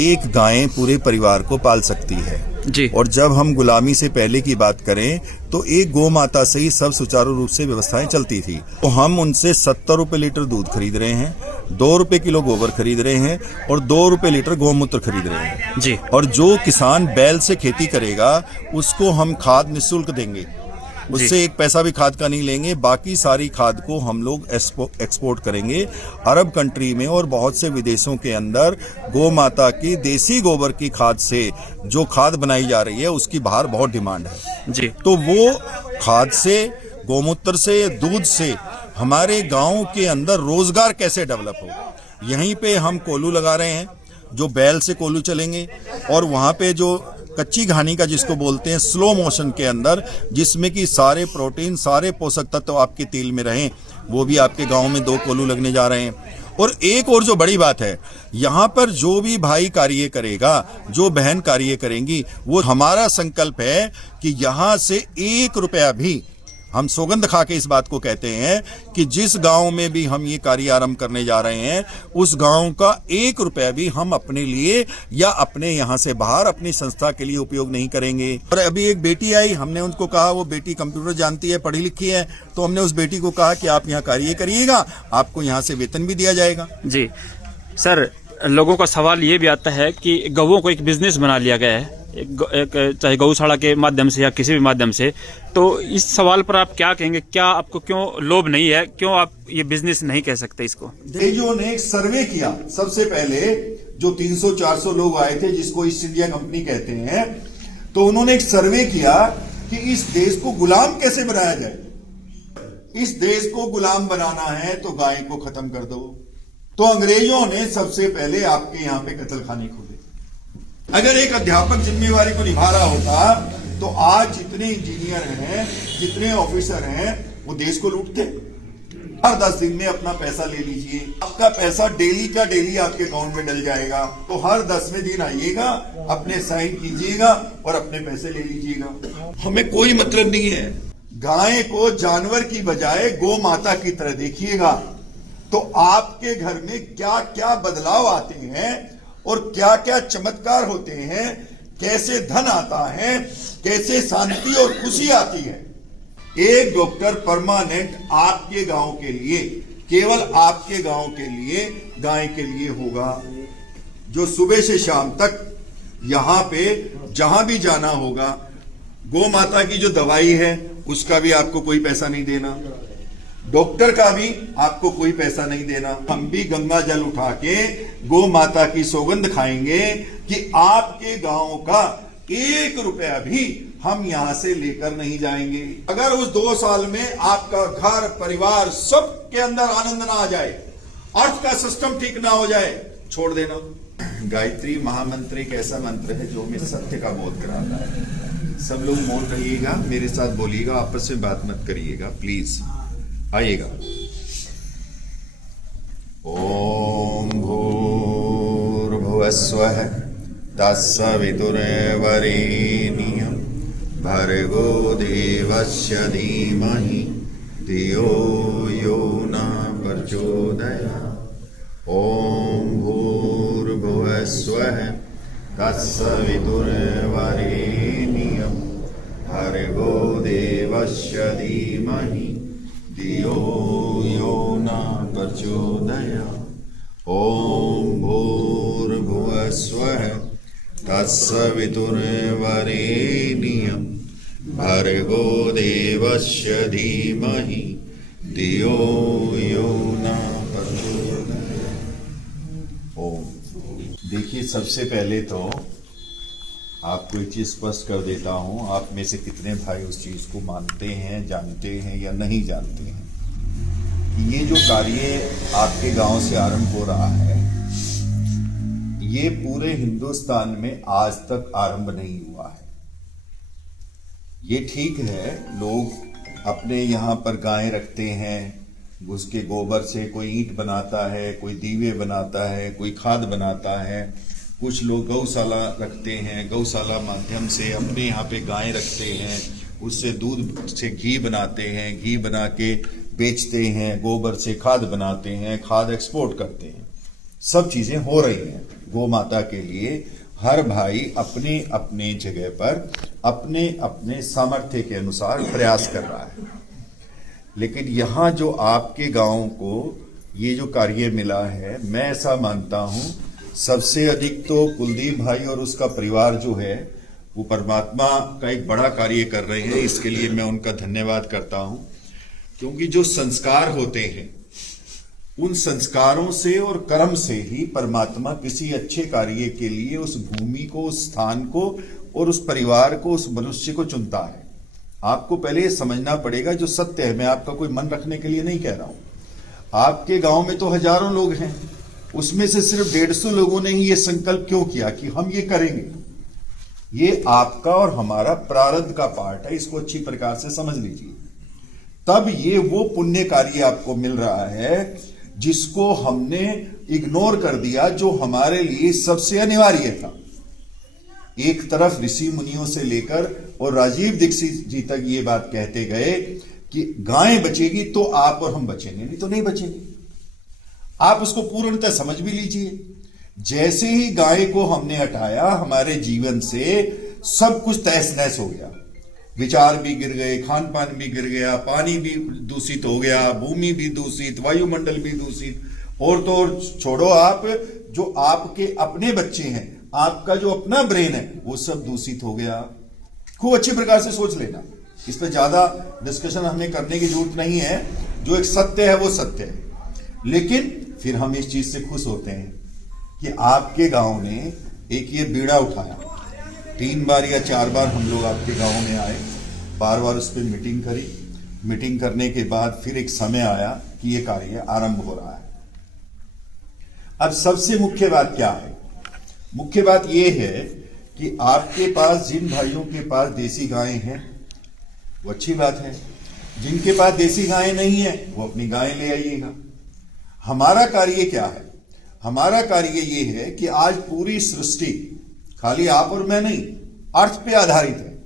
एक गाय पूरे परिवार को पाल सकती है जी। और जब हम गुलामी से पहले की बात करें तो एक गौ माता से ही सब सुचारू रूप से व्यवस्थाएं चलती थी। तो हम उनसे 70 रुपए लीटर दूध खरीद रहे हैं, 2 रुपए किलो गोबर खरीद रहे हैं और 2 रुपए लीटर गौमूत्र खरीद रहे हैं जी। और जो किसान बैल से खेती करेगा उसको हम खाद निःशुल्क देंगे, उससे एक पैसा भी खाद का नहीं लेंगे। बाकी सारी खाद को हम लोग एक्सपोर्ट करेंगे अरब कंट्री में और बहुत से विदेशों के अंदर। गौ माता की देसी गोबर की खाद से जो खाद बनाई जा रही है उसकी बाहर बहुत डिमांड है जी। तो वो खाद से, गौमूत्र से, दूध से हमारे गांव के अंदर रोजगार कैसे डेवलप हो। यहीं पे हम कोल्हू लगा रहे हैं जो बैल से कोल्हू चलेंगे और वहां पे जो कच्ची घानी का जिसको बोलते हैं स्लो मोशन के अंदर, जिसमें कि सारे प्रोटीन, सारे पोषक तत्व आपके तेल में रहें, वो भी आपके गांव में 2 कोल्हू लगने जा रहे हैं। और एक और जो बड़ी बात है, यहाँ पर जो भी भाई कार्य करेगा, जो बहन कार्य करेंगी, वो हमारा संकल्प है कि यहाँ से 1 रुपया भी, हम सौगंध खा के इस बात को कहते हैं कि जिस गांव में भी हम ये कार्य आरंभ करने जा रहे हैं उस गांव का 1 रुपया भी हम अपने लिए या अपने यहाँ से बाहर अपनी संस्था के लिए उपयोग नहीं करेंगे। और अभी एक बेटी आई, हमने उनको कहा, वो बेटी कंप्यूटर जानती है, पढ़ी लिखी है, तो हमने उस बेटी को कहा कि आप यहाँ कार्य करिएगा, आपको यहाँ से वेतन भी दिया जाएगा। जी सर, लोगों का सवाल ये भी आता है कि गौओं को एक बिजनेस बना लिया गया है, एक चाहे गौशाला के माध्यम से या किसी भी माध्यम से, तो इस सवाल पर आप क्या कहेंगे? क्या आपको क्यों लोभ नहीं है, क्यों आप ये बिजनेस नहीं कह सकते इसको? जो ने एक सर्वे किया, सबसे पहले जो 300-400 लोग आए थे जिसको ईस्ट इंडिया कंपनी कहते हैं, तो उन्होंने एक सर्वे किया कि इस देश को गुलाम कैसे बनाया जाए। इस देश को गुलाम बनाना है तो गाय को खत्म कर दो। तो अंग्रेजों ने सबसे पहले आपके यहाँ पे कत्ल खाने खोले। अगर एक अध्यापक जिम्मेवारी को निभा रहा होता तो आज जितने इंजीनियर हैं, जितने ऑफिसर हैं, वो देश को लूटते। हर 10 दिन में अपना पैसा ले लीजिए, आपका पैसा डेली का डेली आपके अकाउंट में डल जाएगा। तो हर 10वें दिन आइएगा, अपने साइन कीजिएगा और अपने पैसे ले लीजिएगा। हमें कोई मतलब नहीं है। गाय को जानवर की बजाय गौ माता की तरह देखिएगा तो आपके घर में क्या क्या बदलाव आते हैं और क्या क्या चमत्कार होते हैं, कैसे धन आता है, कैसे शांति और खुशी आती है। एक डॉक्टर परमानेंट आपके गांव के लिए, केवल आपके गांव के लिए, गाय के लिए होगा, जो सुबह से शाम तक यहां पे जहां भी जाना होगा। गौ माता की जो दवाई है उसका भी आपको कोई पैसा नहीं देना, डॉक्टर का भी आपको कोई पैसा नहीं देना। हम भी गंगा जल उठा के गौ माता की सौगंध खाएंगे कि आपके गांव का 1 रुपया भी हम यहां से लेकर नहीं जाएंगे। अगर उस 2 साल में आपका घर परिवार सब के अंदर आनंद ना आ जाए, अर्थ का सिस्टम ठीक ना हो जाए, छोड़ देना। गायत्री महामंत्र एक ऐसा मंत्र है जो हमें सत्य का बोध कराता है। सब लोग मौन रहिएगा, मेरे साथ बोलिएगा, आपस में बात मत करिएगा, प्लीज आइएगा। ओम भूर्भुवस्वः तत्सवितुर्वरेण्यं भर्गो देवस्य धीमहि धियो यो न प्रचोदयात्। ओम भूर्भुवस्वः तत्सवितुर्वरेण्यं भर्गो देवस्य धीमहि धियो यो न प्रचोदयात्। ओम भूर्भुवस्वः तत्सवितुर्वरेण्यं भर्गो देवस्य धीमहि धियो यो न प्रचोदयात्। ओम। देखिए, सबसे पहले तो आपको एक चीज स्पष्ट कर देता हूं, आप में से कितने भाई उस चीज को मानते हैं, जानते हैं या नहीं जानते हैं कि ये जो कार्य आपके गांव से आरंभ हो रहा है, ये पूरे हिंदुस्तान में आज तक आरंभ नहीं हुआ है। ये ठीक है, लोग अपने यहाँ पर गाय रखते हैं, उसके गोबर से कोई ईंट बनाता है, कोई दीवे बनाता है, कोई खाद बनाता है, कुछ लोग गौशाला रखते हैं, गौशाला माध्यम से अपने यहाँ पे गाय रखते हैं, उससे दूध से घी बनाते हैं, घी बना के बेचते हैं, गोबर से खाद बनाते हैं, खाद एक्सपोर्ट करते हैं। सब चीजें हो रही हैं। गौ माता के लिए हर भाई अपने अपने जगह पर अपने अपने सामर्थ्य के अनुसार प्रयास कर रहा है। लेकिन यहाँ जो आपके गांव को ये जो कार्य मिला है, मैं ऐसा मानता हूँ सबसे अधिक तो कुलदीप भाई और उसका परिवार जो है वो परमात्मा का एक बड़ा कार्य कर रहे हैं। इसके लिए मैं उनका धन्यवाद करता हूँ, क्योंकि जो संस्कार होते हैं उन संस्कारों से और कर्म से ही परमात्मा किसी अच्छे कार्य के लिए उस भूमि को, उस स्थान को और उस परिवार को, उस मनुष्य को चुनता है। आपको पहले ये समझना पड़ेगा, जो सत्य है, मैं आपका कोई मन रखने के लिए नहीं कह रहा हूं। आपके गांव में तो हजारों लोग हैं, उसमें से सिर्फ 150 लोगों ने ही ये संकल्प क्यों किया कि हम ये करेंगे। ये आपका और हमारा प्रारब्ध का पार्ट है, इसको अच्छी प्रकार से समझ लीजिए। तब ये वो पुण्य कार्य आपको मिल रहा है जिसको हमने इग्नोर कर दिया, जो हमारे लिए सबसे अनिवार्य था। एक तरफ ऋषि मुनियों से लेकर और राजीव दीक्षित जी तक ये बात कहते गए कि गाय बचेगी तो आप और हम बचेंगे, नहीं तो नहीं बचेंगे। आप उसको पूर्णतः समझ भी लीजिए। जैसे ही गाय को हमने हटाया, हमारे जीवन से सब कुछ तहस नहस हो गया। विचार भी गिर गए, खान पान भी गिर गया, पानी भी दूषित हो गया, भूमि भी दूषित, वायुमंडल भी दूषित, और तो और छोड़ो, आप जो आपके अपने बच्चे हैं, आपका जो अपना ब्रेन है, वो सब दूषित हो गया। खूब अच्छी प्रकार से सोच लेना, इस पर ज्यादा डिस्कशन हमें करने की जरूरत नहीं है। जो एक सत्य है वो सत्य है। लेकिन फिर हम इस चीज से खुश होते हैं कि आपके गांव ने एक ये बीड़ा उठाया। 3 बार या 4 बार हम लोग आपके गांव में आए, बार बार उस पर मीटिंग करी। मीटिंग करने के बाद फिर एक समय आया कि ये कार्य आरंभ हो रहा है। अब सबसे मुख्य बात क्या है? मुख्य बात यह है कि आपके पास जिन भाइयों के पास देसी गायें हैं वो अच्छी बात है, जिनके पास देसी गायें नहीं है वो अपनी गायें ले आइएगा। हमारा कार्य क्या है? हमारा कार्य ये है कि आज पूरी सृष्टि खाली आप और मैं नहीं, अर्थ पे आधारित है।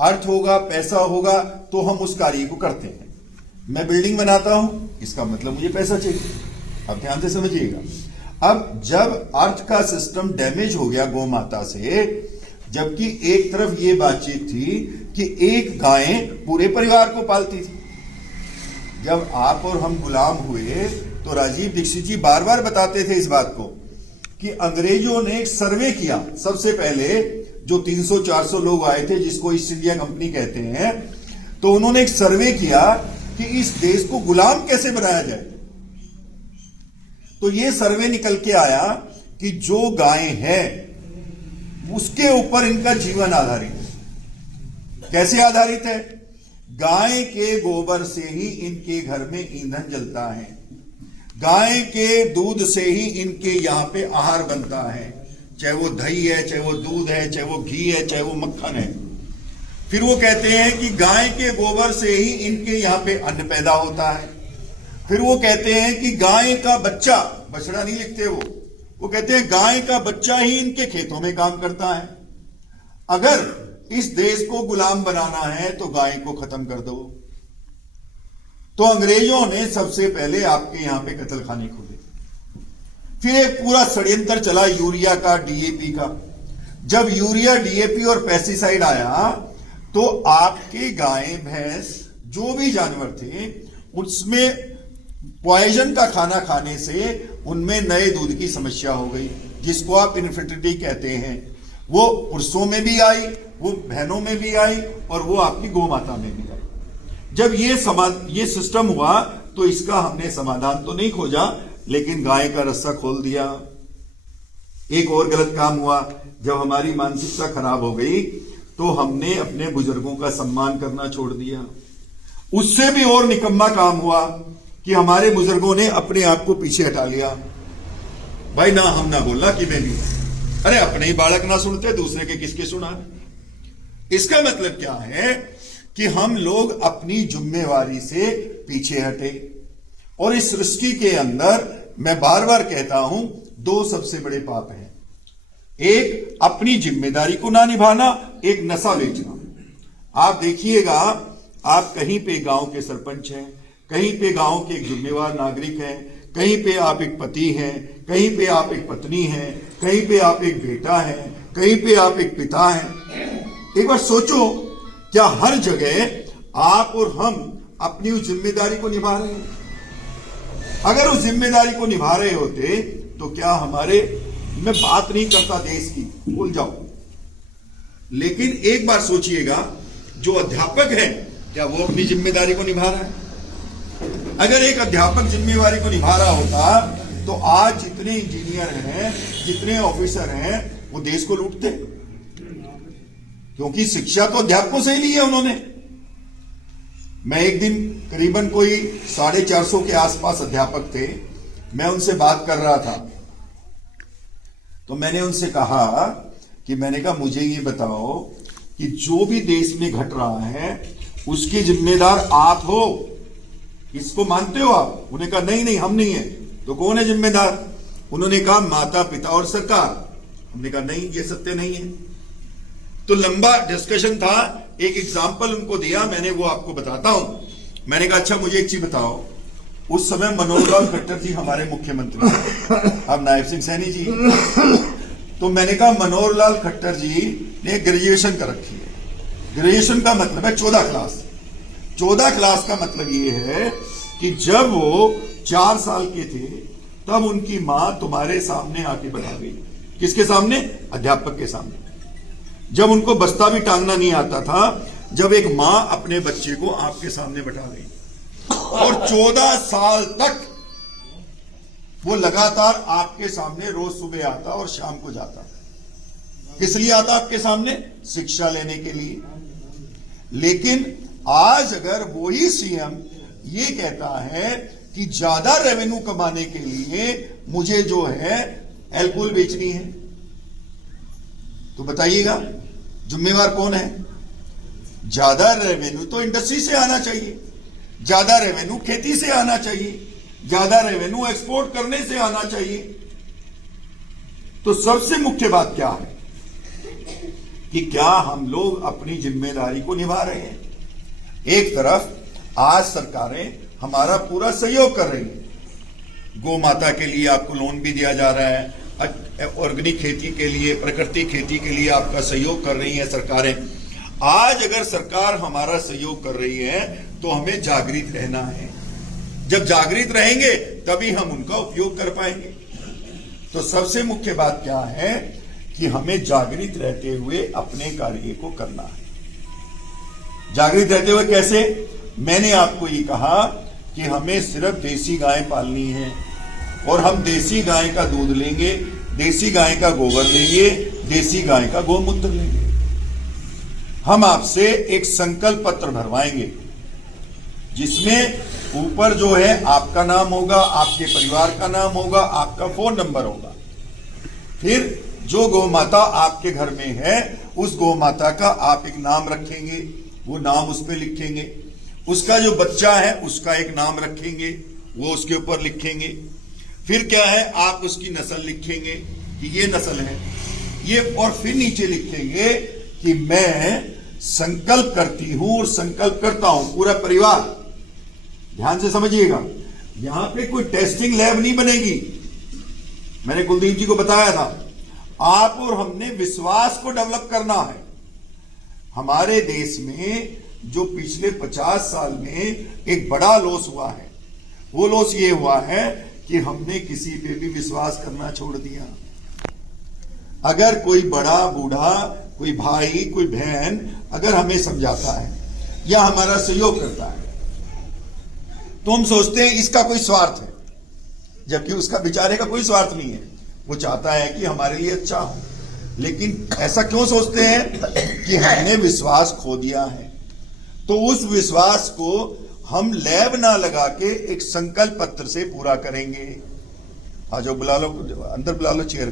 अर्थ होगा, पैसा होगा तो हम उस कार्य को करते हैं। मैं बिल्डिंग बनाता हूं, इसका मतलब मुझे पैसा चाहिए। अब ध्यान से समझिएगा। अब जब अर्थ का सिस्टम डैमेज हो गया गौ माता से, जबकि एक तरफ ये बातचीत थी कि एक गाय पूरे परिवार को पालती थी। जब आप और हम गुलाम हुए तो राजीव दीक्षित जी बार बार बताते थे इस बात को कि अंग्रेजों ने एक सर्वे किया। सबसे पहले जो 300-400 लोग आए थे, जिसको ईस्ट इंडिया कंपनी कहते हैं, तो उन्होंने एक सर्वे किया कि इस देश को गुलाम कैसे बनाया जाए। तो ये सर्वे निकल के आया कि जो गाय है उसके ऊपर इनका जीवन आधारित है। कैसे आधारित है? गाय के गोबर से ही इनके घर में ईंधन जलता है, गाय के दूध से ही इनके यहां पे आहार बनता है, चाहे वो दही है, चाहे वो दूध है, चाहे वो घी है, चाहे वो मक्खन है। फिर वो कहते हैं कि गाय के गोबर से ही इनके यहां पे अन्न पैदा होता है। फिर वो कहते हैं कि गाय का बच्चा, बछड़ा नहीं लिखते वो कहते हैं गाय का बच्चा ही इनके खेतों में काम करता है। अगर इस देश को गुलाम बनाना है तो गाय को खत्म कर दो। तो अंग्रेजों ने सबसे पहले आपके यहां पे कत्लखाने खोले। फिर एक पूरा षड्यंत्र चला यूरिया का, डीएपी का। जब यूरिया, डीएपी और पेस्टिसाइड आया तो आपके गाय, भैंस, जो भी जानवर थे, उसमें पॉइजन का खाना खाने से उनमें नए दूध की समस्या हो गई, जिसको आप इनफर्टिलिटी कहते हैं। वो पुरुषों में भी आई, वो बहनों में भी आई, और वो आपकी गौ माता में भी आई। जब ये सिस्टम हुआ तो इसका हमने समाधान तो नहीं खोजा, लेकिन गाय का रस्सा खोल दिया। एक और गलत काम हुआ, जब हमारी मानसिकता खराब हो गई तो हमने अपने बुजुर्गों का सम्मान करना छोड़ दिया। उससे भी और निकम्मा काम हुआ कि हमारे बुजुर्गों ने अपने आप को पीछे हटा लिया। भाई ना हम ना बोलना कि मैं भी, अरे अपने ही बालक ना सुनते, दूसरे के किसके सुना। इसका मतलब क्या है कि हम लोग अपनी जिम्मेवारी से पीछे हटे। और इस सृष्टि के अंदर मैं बार बार कहता हूं, 2 सबसे बड़े पाप हैं। एक अपनी जिम्मेदारी को ना निभाना, एक नशा बेचना। आप देखिएगा, आप कहीं पे गांव के सरपंच हैं, कहीं पे गांव के एक जिम्मेवार नागरिक हैं, कहीं पे आप एक पति हैं, कहीं पे आप एक पत्नी हैं, कहीं पे आप एक बेटा हैं, कहीं पे आप एक पिता हैं। एक बार सोचो, क्या हर जगह आप और हम अपनी उस जिम्मेदारी को निभा रहे हैं? अगर उस जिम्मेदारी को निभा रहे होते तो क्या हमारे, मैं बात नहीं करता देश की, भूल जाओ, लेकिन एक बार सोचिएगा, जो अध्यापक है क्या वो अपनी जिम्मेदारी को निभा रहा है? अगर एक अध्यापक जिम्मेदारी को निभा रहा होता तो आज जितने इंजीनियर हैं, जितने ऑफिसर हैं, वो देश को लूटते, क्योंकि शिक्षा तो अध्यापकों से ही ली है उन्होंने। मैं एक दिन करीबन कोई 450 के आसपास अध्यापक थे, मैं उनसे बात कर रहा था, तो मैंने उनसे कहा कि मैंने कहा मुझे ये बताओ कि जो भी देश में घट रहा है उसके जिम्मेदार आप हो, इसको मानते हो आप? उन्होंने कहा नहीं नहीं हम नहीं है। तो कौन है जिम्मेदार? उन्होंने कहा माता पिता और सरकार। हमने कहा नहीं, ये सत्य नहीं है। तो लंबा डिस्कशन था, एक एग्जाम्पल उनको दिया मैंने, वो आपको बताता हूं। मैंने कहा अच्छा मुझे एक चीज बताओ, उस समय मनोहर लाल खट्टर जी हमारे मुख्यमंत्री, अब नायब सिंह सैनी जी। तो मैंने कहा मनोहर लाल खट्टर जी ने ग्रेजुएशन कर रखी है। ग्रेजुएशन का मतलब है 14 क्लास। 14 क्लास का मतलब ये है कि जब वो 4 साल के थे तब उनकी मां तुम्हारे सामने आके बैठा गई। किसके सामने? अध्यापक के सामने। जब उनको बस्ता भी टांगना नहीं आता था, जब एक मां अपने बच्चे को आपके सामने बैठा गई, और 14 साल तक वो लगातार आपके सामने रोज सुबह आता और शाम को जाता। किस लिए आता आपके सामने? शिक्षा लेने के लिए। लेकिन आज अगर वही सीएम ये कहता है कि ज्यादा रेवेन्यू कमाने के लिए मुझे जो है एल्कोहल बेचनी है, तो बताइएगा जिम्मेवार कौन है? ज्यादा रेवेन्यू तो इंडस्ट्री से आना चाहिए, ज्यादा रेवेन्यू खेती से आना चाहिए, ज्यादा रेवेन्यू एक्सपोर्ट करने से आना चाहिए। तो सबसे मुख्य बात क्या है कि क्या हम लोग अपनी जिम्मेदारी को निभा रहे हैं? एक तरफ आज सरकारें हमारा पूरा सहयोग कर रही है, गौ माता के लिए आपको लोन भी दिया जा रहा है, ऑर्गेनिक खेती के लिए, प्राकृतिक खेती के लिए आपका सहयोग कर रही है सरकारें। आज अगर सरकार हमारा सहयोग कर रही है तो हमें जागृत रहना है। जब जागृत रहेंगे तभी हम उनका उपयोग कर पाएंगे। तो सबसे मुख्य बात क्या है कि हमें जागृत रहते हुए अपने कार्य को करना है। जागृत रहते हुए कैसे? मैंने आपको ये कहा कि हमें सिर्फ देसी गाय पालनी है, और हम देसी गाय का दूध लेंगे, देसी गाय का गोबर लेंगे, देसी गाय का गोमूत्र लेंगे। हम आपसे एक संकल्प पत्र भरवाएंगे जिसमें ऊपर जो है आपका नाम होगा, आपके परिवार का नाम होगा, आपका फोन नंबर होगा। फिर जो गौ माता आपके घर में है उस गौ माता का आप एक नाम रखेंगे, वो नाम उस पर लिखेंगे। उसका जो बच्चा है उसका एक नाम रखेंगे, वो उसके ऊपर लिखेंगे। फिर क्या है, आप उसकी नस्ल लिखेंगे कि ये नस्ल है ये, और फिर नीचे लिखेंगे कि मैं संकल्प करती हूं और संकल्प करता हूं, पूरा परिवार। ध्यान से समझिएगा, यहां पे कोई टेस्टिंग लैब नहीं बनेगी। मैंने कुलदीप जी को बताया था, आप और हमने विश्वास को डेवलप करना है। हमारे देश में जो पिछले 50 साल में एक बड़ा लॉस हुआ है, वो लॉस ये हुआ है कि हमने किसी पे भी विश्वास करना छोड़ दिया। अगर कोई बड़ा बूढ़ा, कोई भाई, कोई बहन अगर हमें समझाता है या हमारा सहयोग करता है तो हम सोचते हैं इसका कोई स्वार्थ है, जबकि उसका बेचारे का कोई स्वार्थ नहीं है। वो चाहता है कि हमारे लिए अच्छा हो। लेकिन ऐसा क्यों सोचते हैं कि हमने विश्वास खो दिया है। तो उस विश्वास को हम लैब ना लगा के एक संकल्प पत्र से पूरा करेंगे। आ जाओ, बुला लो, अंदर बुला लो चेयर।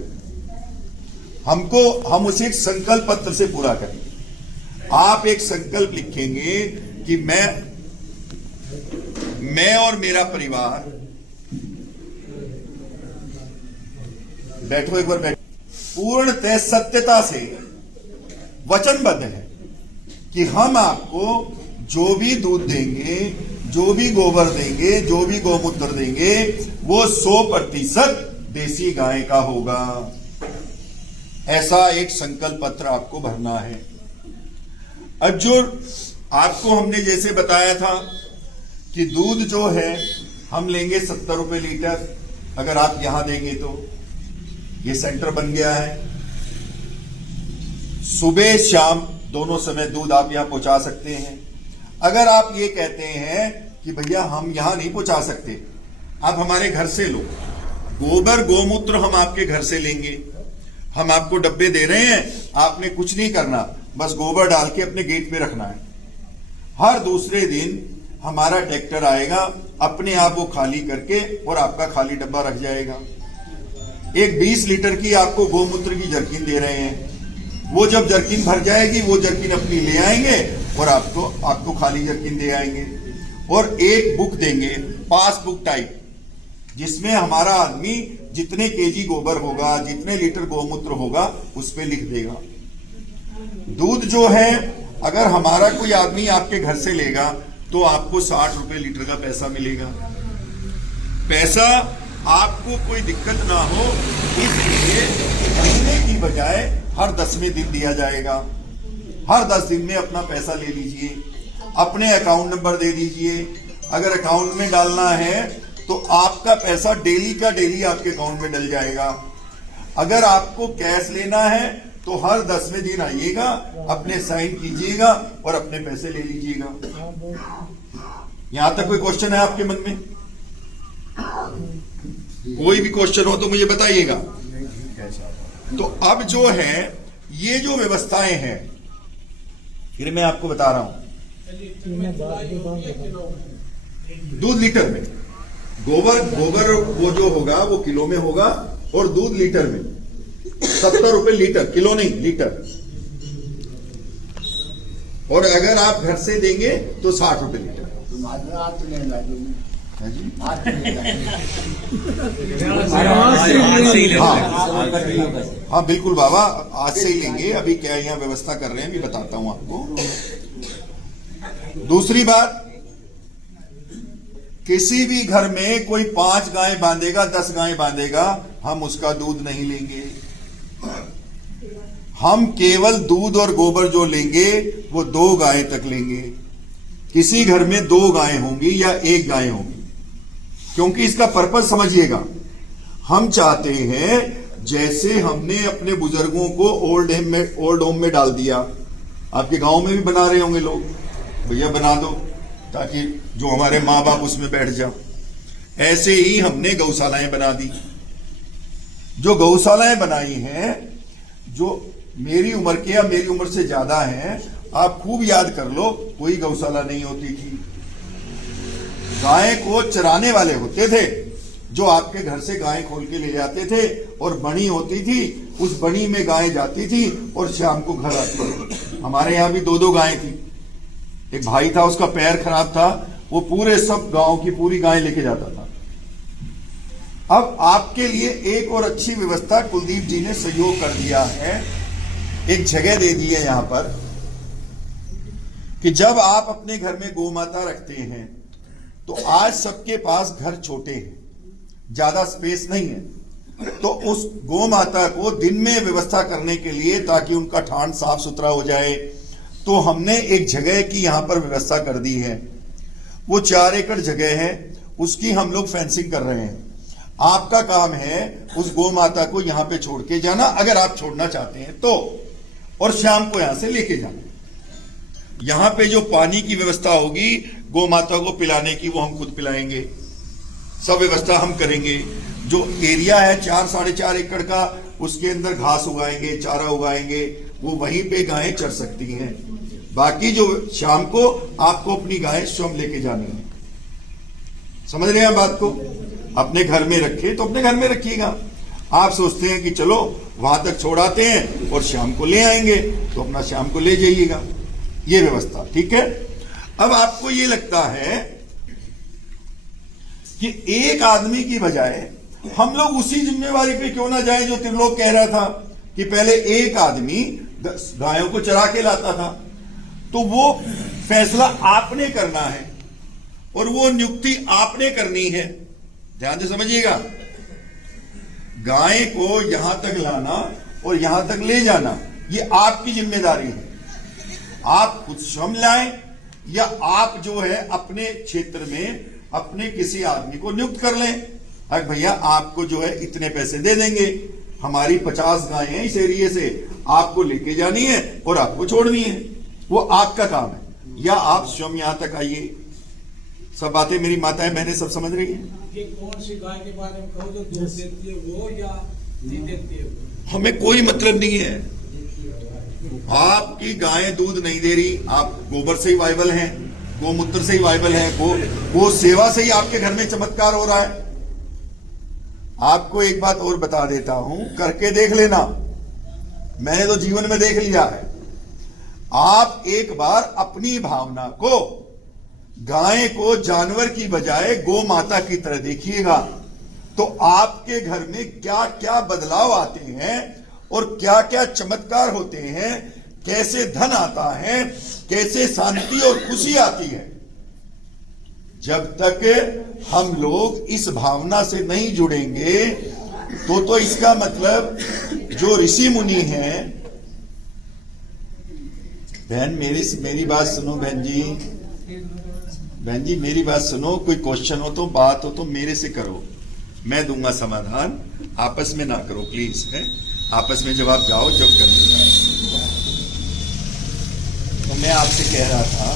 हम उसे एक संकल्प पत्र से पूरा करेंगे। आप एक संकल्प लिखेंगे कि मैं और मेरा परिवार, बैठो एक बार, बैठो, पूर्णतः सत्यता से वचनबद्ध है कि हम आपको जो भी दूध देंगे, जो भी गोबर देंगे, जो भी गौमूत्र देंगे, वो 100% देसी गाय का होगा। ऐसा एक संकल्प पत्र आपको भरना है। अब जो आपको हमने जैसे बताया था कि दूध जो है हम लेंगे 70 रुपए लीटर, अगर आप यहां देंगे तो ये सेंटर बन गया है। सुबह शाम दोनों समय दूध आप यहां पहुंचा सकते हैं। अगर आप ये कहते हैं कि भैया हम यहां नहीं पहुंचा सकते, आप हमारे घर से लो, गोबर गोमूत्र हम आपके घर से लेंगे, हम आपको डब्बे दे रहे हैं, आपने कुछ नहीं करना, बस गोबर डाल के अपने गेट पे रखना है। हर दूसरे दिन हमारा ट्रैक्टर आएगा, अपने आप वो खाली करके और आपका खाली डब्बा रख जाएगा। एक 20 लीटर की आपको गोमूत्र की जर्किन दे रहे हैं, वो जब जर्किन भर जाएगी वो जर्किन अपनी ले आएंगे और आपको खाली जर्किन दे आएंगे। और एक बुक देंगे, पासबुक टाइप, जिसमें हमारा आदमी जितने केजी गोबर होगा, जितने लीटर गोमूत्र होगा, उस पे लिख देगा। दूध जो है अगर हमारा कोई आदमी आपके घर से लेगा तो आपको 60 रुपए लीटर का पैसा मिलेगा। पैसा आपको कोई दिक्कत ना हो इसलिए महीने की बजाय हर 10वें दिन दिया जाएगा। हर 10 दिन में अपना पैसा ले लीजिए, अपने अकाउंट नंबर दे दीजिए। अगर अकाउंट में डालना है तो आपका पैसा डेली का डेली आपके अकाउंट में डल जाएगा। अगर आपको कैश लेना है तो हर 10वें दिन आइएगा, अपने साइन कीजिएगा और अपने पैसे ले लीजिएगा। यहां तक कोई क्वेश्चन है आपके मन में? कोई भी क्वेश्चन हो तो मुझे बताइएगा। तो अब जो है ये जो व्यवस्थाएं हैं, फिर मैं आपको बता रहा हूं। दूध लीटर में, गोबर वो जो होगा वो किलो में होगा और दूध लीटर में 70 रुपए लीटर, किलो नहीं लीटर। और अगर आप घर से देंगे तो 60 रुपए लीटर। हाँ बिल्कुल बाबा, आज से ही लेंगे। अभी क्या यहाँ व्यवस्था कर रहे हैं, अभी बताता हूं आपको। दूसरी बात, किसी भी घर में कोई 5 गाय बांधेगा, 10 गाय बांधेगा, हम उसका दूध नहीं लेंगे। हम केवल दूध और गोबर जो लेंगे वो 2 गाय तक लेंगे। किसी घर में 2 गाय होंगी या 1 गाय होगी, क्योंकि इसका पर्पस समझिएगा। हम चाहते हैं जैसे हमने अपने बुजुर्गों को ओल्ड होम में डाल दिया, आपके गांव में भी बना रहे होंगे लोग, भैया बना दो ताकि जो हमारे माँ बाप उसमें बैठ जाओ। ऐसे ही हमने गौशालाएं बना दी। जो गौशालाएं बनाई हैं, जो मेरी उम्र के या मेरी उम्र से ज्यादा हैं, आप खूब याद कर लो, कोई गौशाला नहीं होती थी। गाय को चराने वाले होते थे जो आपके घर से गाय खोल के ले जाते थे, और बनी होती थी, उस बनी में गाय जाती थी और शाम को घर आती थी। हमारे यहाँ भी 2-2 गायें थी। एक भाई था, उसका पैर खराब था, वो पूरे सब गांव की पूरी गाय लेके जाता था। अब आपके लिए एक और अच्छी व्यवस्था कुलदीप जी ने सहयोग कर दिया है, एक जगह दे दी है यहां पर कि जब आप अपने घर में गौ माता रखते हैं तो आज सबके पास घर छोटे हैं, ज्यादा स्पेस नहीं है, तो उस गौ माता को दिन में व्यवस्था करने के लिए ताकि उनका ठान साफ सुथरा हो जाए, तो हमने एक जगह की यहां पर व्यवस्था कर दी है। वो 4 एकड़ जगह है, उसकी हम लोग फेंसिंग कर रहे हैं। आपका काम है उस गौ माता को यहां पे छोड़ के जाना, अगर आप छोड़ना चाहते हैं तो, और शाम को यहां से लेके जाना। यहां पे जो पानी की व्यवस्था होगी गौ माता को पिलाने की, वो हम खुद पिलाएंगे, सब व्यवस्था हम करेंगे। जो एरिया है 4-4.5 एकड़ का, उसके अंदर घास उगाएंगे, चारा उगाएंगे, वो वहीं पे गायें चर सकती हैं। बाकी जो शाम को आपको अपनी गाय स्वयं लेके जानी है। समझ रहे हैं बात को? अपने घर में रखे तो अपने घर में रखिएगा। आप सोचते हैं कि चलो वहां तक छोड़ाते हैं और शाम को ले आएंगे, तो अपना शाम को ले जाइएगा। ये व्यवस्था ठीक है। अब आपको ये लगता है कि एक आदमी की बजाय हम लोग उसी जिम्मेवारी पे क्यों ना जाए जो त्रिलोक कह रहा था कि पहले एक आदमी 10 गायों को चरा के लाता था। तो वो फैसला आपने करना है और वो नियुक्ति आपने करनी है। ध्यान से समझिएगा। गाय को यहां तक लाना और यहां तक ले जाना ये आपकी जिम्मेदारी है। आप खुद स्वयं लाएं या आप जो है अपने क्षेत्र में अपने किसी आदमी को नियुक्त कर लें। अरे भैया आपको जो है इतने पैसे दे देंगे, हमारी 50 गायें हैं इस एरिए से, आपको लेके जानी है और आपको छोड़नी है, वो आपका काम है। या आप स्वयं यहां तक आइए। सब बातें मेरी माताएं बहनें सब समझ रही हैं। ये कौन सी गाय के बारे में कहो जो दूध देती है वो या नहीं देती है वो? हमें कोई मतलब नहीं है। आपकी गायें दूध नहीं दे रही, आप गोबर से ही वाइबल हैं, गोमूत्र से ही वाइबल हैं, गो सेवा से ही आपके घर में चमत्कार हो रहा है। आपको एक बात और बता देता हूं, करके देख लेना, मैंने तो जीवन में देख लिया है। आप एक बार अपनी भावना को गाय को जानवर की बजाय गौ माता की तरह देखिएगा, तो आपके घर में क्या क्या बदलाव आते हैं और क्या क्या चमत्कार होते हैं, कैसे धन आता है, कैसे शांति और खुशी आती है। जब तक हम लोग इस भावना से नहीं जुड़ेंगे तो इसका मतलब जो ऋषि मुनि हैं, बहन मेरी बात सुनो बहन जी मेरी बात सुनो। कोई क्वेश्चन हो तो बात हो तो मेरे से करो, मैं दूंगा समाधान, आपस में ना करो प्लीज। है आपस में जब आप जाओ जब करने। तो मैं आपसे कह रहा था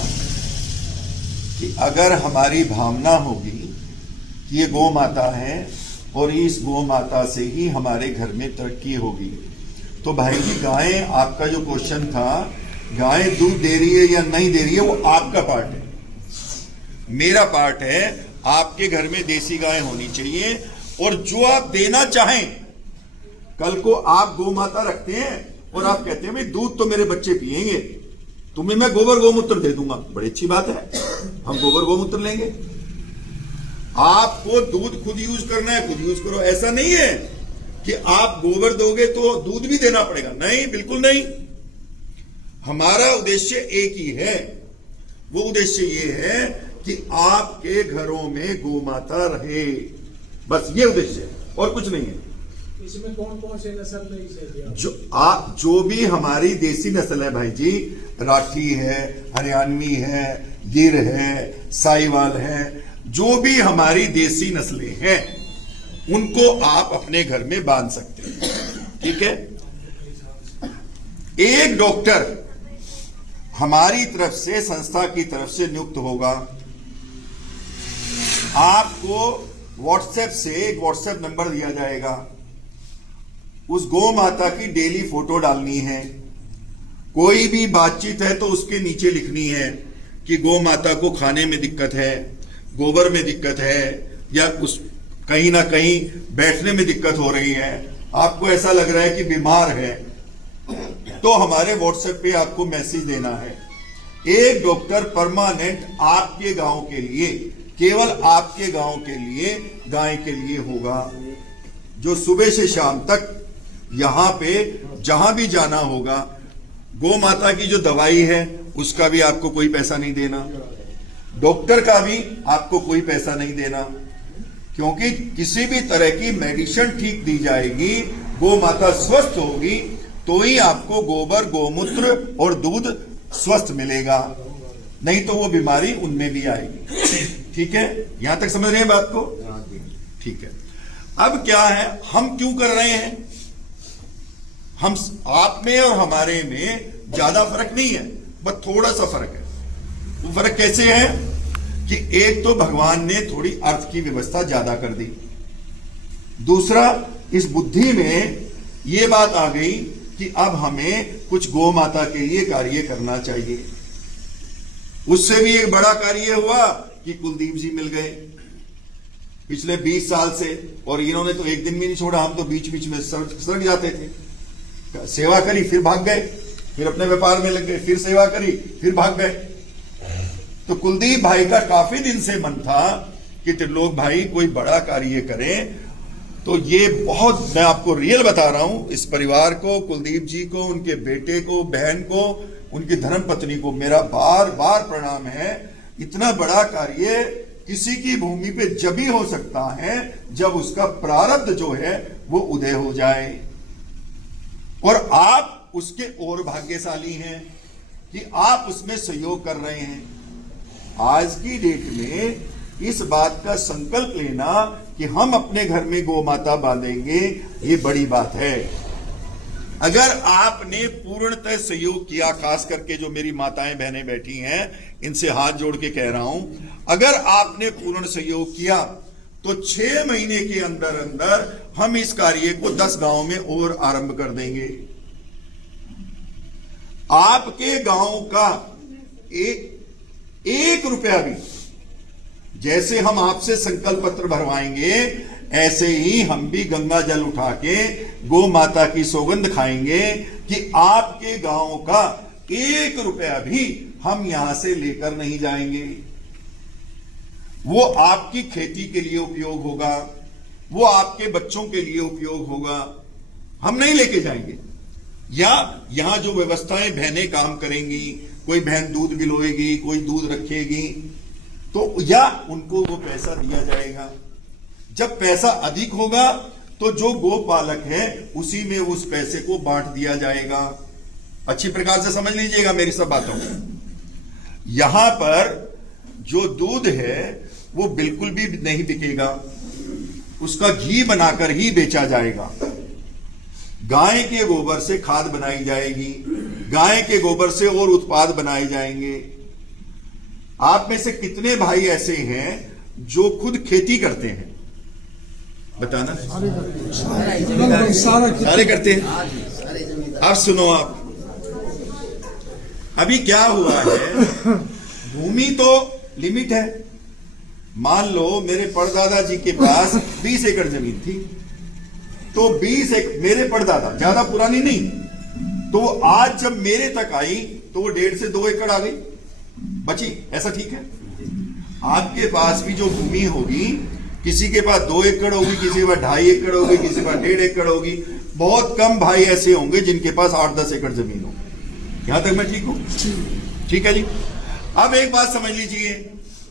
कि अगर हमारी भावना होगी कि ये गौ माता है और इस गौ माता से ही हमारे घर में तरक्की होगी, तो भाई जी गाय, आपका जो क्वेश्चन था गाय दूध दे रही है या नहीं दे रही है, वो आपका पार्ट है। मेरा पार्ट है आपके घर में देसी गाय होनी चाहिए, और जो आप देना चाहें, कल को आप गौ माता रखते हैं और आप कहते हैं भाई दूध तो मेरे बच्चे पिएंगे, तुम्हें मैं गोबर गोमूत्र दे दूंगा, बड़ी अच्छी बात है, हम गोबर गोमूत्र लेंगे। आपको दूध खुद यूज करना है, खुद यूज करो। ऐसा नहीं है कि आप गोबर दोगे तो दूध भी देना पड़ेगा, नहीं, बिल्कुल नहीं। हमारा उद्देश्य एक ही है, वो उद्देश्य ये है कि आपके घरों में गौ माता रहे, बस ये उद्देश्य है और कुछ नहीं है। इसमें कौन कौन से नस्ल में इसे जो भी हमारी देसी नस्ल है भाई जी, राठी है, हरियाणवी है, गिर है, साहिवाल है, जो भी हमारी देसी नस्लें हैं उनको आप अपने घर में बांध सकते हैं। ठीक है। एक डॉक्टर हमारी तरफ से, संस्था की तरफ से नियुक्त होगा। आपको व्हाट्सएप से एक व्हाट्सएप नंबर दिया जाएगा, उस गौ माता की डेली फोटो डालनी है। कोई भी बातचीत है तो उसके नीचे लिखनी है कि गौ माता को खाने में दिक्कत है, गोबर में दिक्कत है, या उस कहीं ना कहीं बैठने में दिक्कत हो रही है, आपको ऐसा लग रहा है कि बीमार है, तो हमारे व्हाट्सएप पे आपको मैसेज देना है। एक डॉक्टर परमानेंट आपके गांव के लिए, केवल आपके गांव के लिए, गाय के लिए होगा, जो सुबह से शाम तक यहां पे जहां भी जाना होगा। गौ माता की जो दवाई है उसका भी आपको कोई पैसा नहीं देना, डॉक्टर का भी आपको कोई पैसा नहीं देना, क्योंकि किसी भी तरह की मेडिसिन ठीक दी जाएगी, गौ माता स्वस्थ होगी तो ही आपको गोबर, गोमूत्र और दूध स्वस्थ मिलेगा, नहीं तो वो बीमारी उनमें भी आएगी। ठीक है, यहां तक समझ रहे हैं बात को? ठीक है। अब क्या है, हम क्यों कर रहे हैं? हम, आप में और हमारे में ज्यादा फर्क नहीं है, बस थोड़ा सा फर्क है। वो फर्क कैसे है कि एक तो भगवान ने थोड़ी अर्थ की व्यवस्था ज्यादा कर दी, दूसरा इस बुद्धि में ये बात आ गई कि अब हमें कुछ गौ माता के लिए कार्य करना चाहिए। उससे भी एक बड़ा कार्य हुआ कि कुलदीप जी मिल गए पिछले 20 साल से, और इन्होंने तो एक दिन भी नहीं छोड़ा, हम तो बीच बीच में सड़क जाते थे। सेवा करी फिर भाग गए, फिर अपने व्यापार में लग गए, फिर सेवा करी फिर भाग गए। तो कुलदीप भाई का काफी दिन से मन था कि त्रिलोक भाई कोई बड़ा कार्य करें। तो ये बहुत, मैं आपको रियल बता रहा हूं, इस परिवार को, कुलदीप जी को, उनके बेटे को, बहन को, उनकी धर्मपत्नी को मेरा बार बार प्रणाम है। इतना बड़ा कार्य किसी की भूमि पे जब ही हो सकता है जब उसका प्रारब्ध जो है वो उदय हो जाए। और आप उसके और भाग्यशाली हैं कि आप उसमें सहयोग कर रहे हैं। आज की डेट में इस बात का संकल्प लेना कि हम अपने घर में गौ माता बांधेंगे, ये बड़ी बात है। अगर आपने पूर्णतः सहयोग किया, खास करके जो मेरी माताएं बहनें बैठी हैं, इनसे हाथ जोड़ के कह रहा हूं, अगर आपने पूर्ण सहयोग किया तो 6 महीने के अंदर अंदर हम इस कार्य को 10 गांव में और आरंभ कर देंगे। आपके गांव का एक रुपया भी, जैसे हम आपसे संकल्प पत्र भरवाएंगे, ऐसे ही हम भी गंगा जल उठा के गौ माता की सौगंध खाएंगे कि आपके गांव का 1 रुपया भी हम यहां से लेकर नहीं जाएंगे। वो आपकी खेती के लिए उपयोग होगा, वो आपके बच्चों के लिए उपयोग होगा, हम नहीं लेके जाएंगे। या यहां जो व्यवस्थाएं बहनें काम करेंगी, कोई बहन दूध बिलोएगी, कोई दूध रखेगी, तो या उनको वो पैसा दिया जाएगा। जब पैसा अधिक होगा तो जो गोपालक है उसी में उस पैसे को बांट दिया जाएगा। अच्छी प्रकार से समझ लीजिएगा मेरी सब बातों को। यहां पर जो दूध है वो बिल्कुल भी नहीं बिकेगा, उसका घी बनाकर ही बेचा जाएगा। गाय के गोबर से खाद बनाई जाएगी, गाय के गोबर से और उत्पाद बनाए जाएंगे। आप में से कितने भाई ऐसे हैं जो खुद खेती करते हैं? बताना। सारे करते हैं। अब सुनो, आप अभी क्या हुआ है, भूमि तो लिमिट है। मान लो मेरे परदादा जी के पास 20 एकड़ जमीन थी, तो 20 एकड़ मेरे परदादा, ज्यादा पुरानी नहीं, तो आज जब मेरे तक आई तो वो 1.5 से 2 एकड़ आ गई बची। ऐसा ठीक है? आपके पास भी जो भूमि होगी, किसी के पास 2 एकड़ होगी, किसी के पास 2.5 एकड़ होगी, किसी के पास 1.5 एकड़ होगी। बहुत कम भाई ऐसे होंगे जिनके पास 8-10 एकड़ जमीन हो। यहां तक मैं ठीक हूं? ठीक है जी। अब एक बात समझ लीजिए,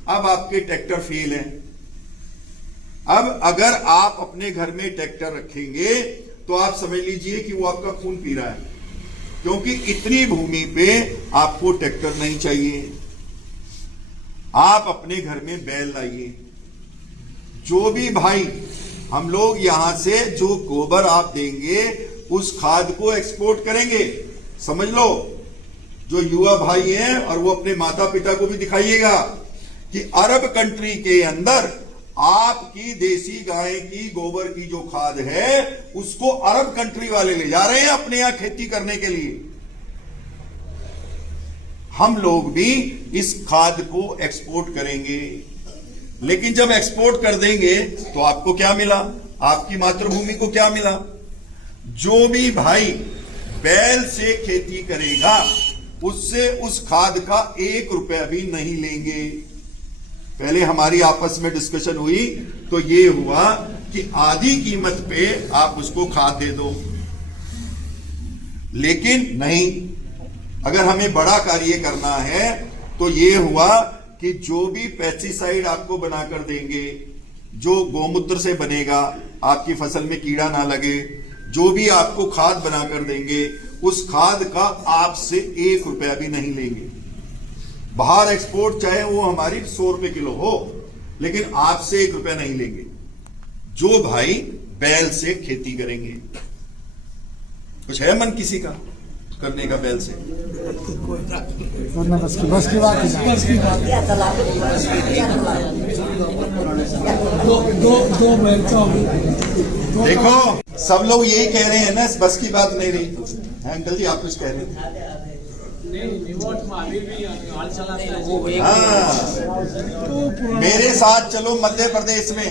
अब आपके ट्रैक्टर फेल है। अब अगर आप अपने घर में ट्रैक्टर रखेंगे तो आप समझ लीजिए कि वो आपका खून पी रहा है, क्योंकि इतनी भूमि पे आपको ट्रैक्टर नहीं चाहिए। आप अपने घर में बैल लाइए। जो भी भाई, हम लोग यहां से जो गोबर आप देंगे उस खाद को एक्सपोर्ट करेंगे। समझ लो, जो युवा भाई हैं, और वो अपने माता पिता को भी दिखाइएगा कि अरब कंट्री के अंदर आपकी देसी गाय की गोबर की जो खाद है उसको अरब कंट्री वाले ले जा रहे हैं अपने यहां खेती करने के लिए। हम लोग भी इस खाद को एक्सपोर्ट करेंगे, लेकिन जब एक्सपोर्ट कर देंगे तो आपको क्या मिला? आपकी मातृभूमि को क्या मिला? जो भी भाई बैल से खेती करेगा उससे उस खाद का 1 रुपया भी नहीं लेंगे। पहले हमारी आपस में डिस्कशन हुई तो ये हुआ कि आधी कीमत पे आप उसको खाद दे दो, लेकिन नहीं, अगर हमें बड़ा कार्य करना है तो ये हुआ कि जो भी पेस्टिसाइड आपको बनाकर देंगे, जो गोमूत्र से बनेगा, आपकी फसल में कीड़ा ना लगे, जो भी आपको खाद बनाकर देंगे उस खाद का आपसे 1 रुपया भी नहीं लेंगे। बाहर एक्सपोर्ट चाहे वो हमारी 100 रुपए किलो हो, लेकिन आपसे 1 रुपया नहीं लेंगे जो भाई बैल से खेती करेंगे। कुछ है मन किसी का करने का बैल से? बस की बात दो बैल का। देखो, सब लोग यही कह रहे हैं ना, बस की बात नहीं रही। अंकल जी, आप कुछ कह रहे थे? हाँ, मेरे साथ चलो मध्य प्रदेश में,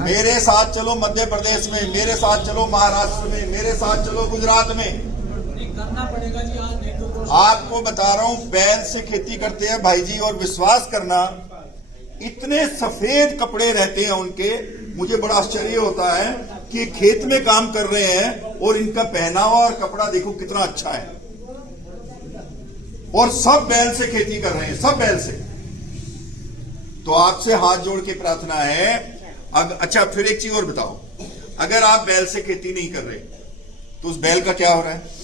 मेरे साथ चलो मध्य प्रदेश में, मेरे साथ चलो महाराष्ट्र में, मेरे साथ चलो गुजरात में। करना पड़ेगा जी। आपको बता रहा हूं, बैल से खेती करते हैं भाई जी, और विश्वास करना, इतने सफेद कपड़े रहते हैं उनके, मुझे बड़ा आश्चर्य होता है कि खेत में काम कर रहे हैं और इनका पहनावा और कपड़ा देखो कितना अच्छा है, और सब बैल से खेती कर रहे हैं, सब बैल से। तो आपसे हाथ जोड़ के प्रार्थना है। अच्छा, फिर एक चीज और बताओ, अगर आप बैल से खेती नहीं कर रहे तो उस बैल का क्या हो रहा है?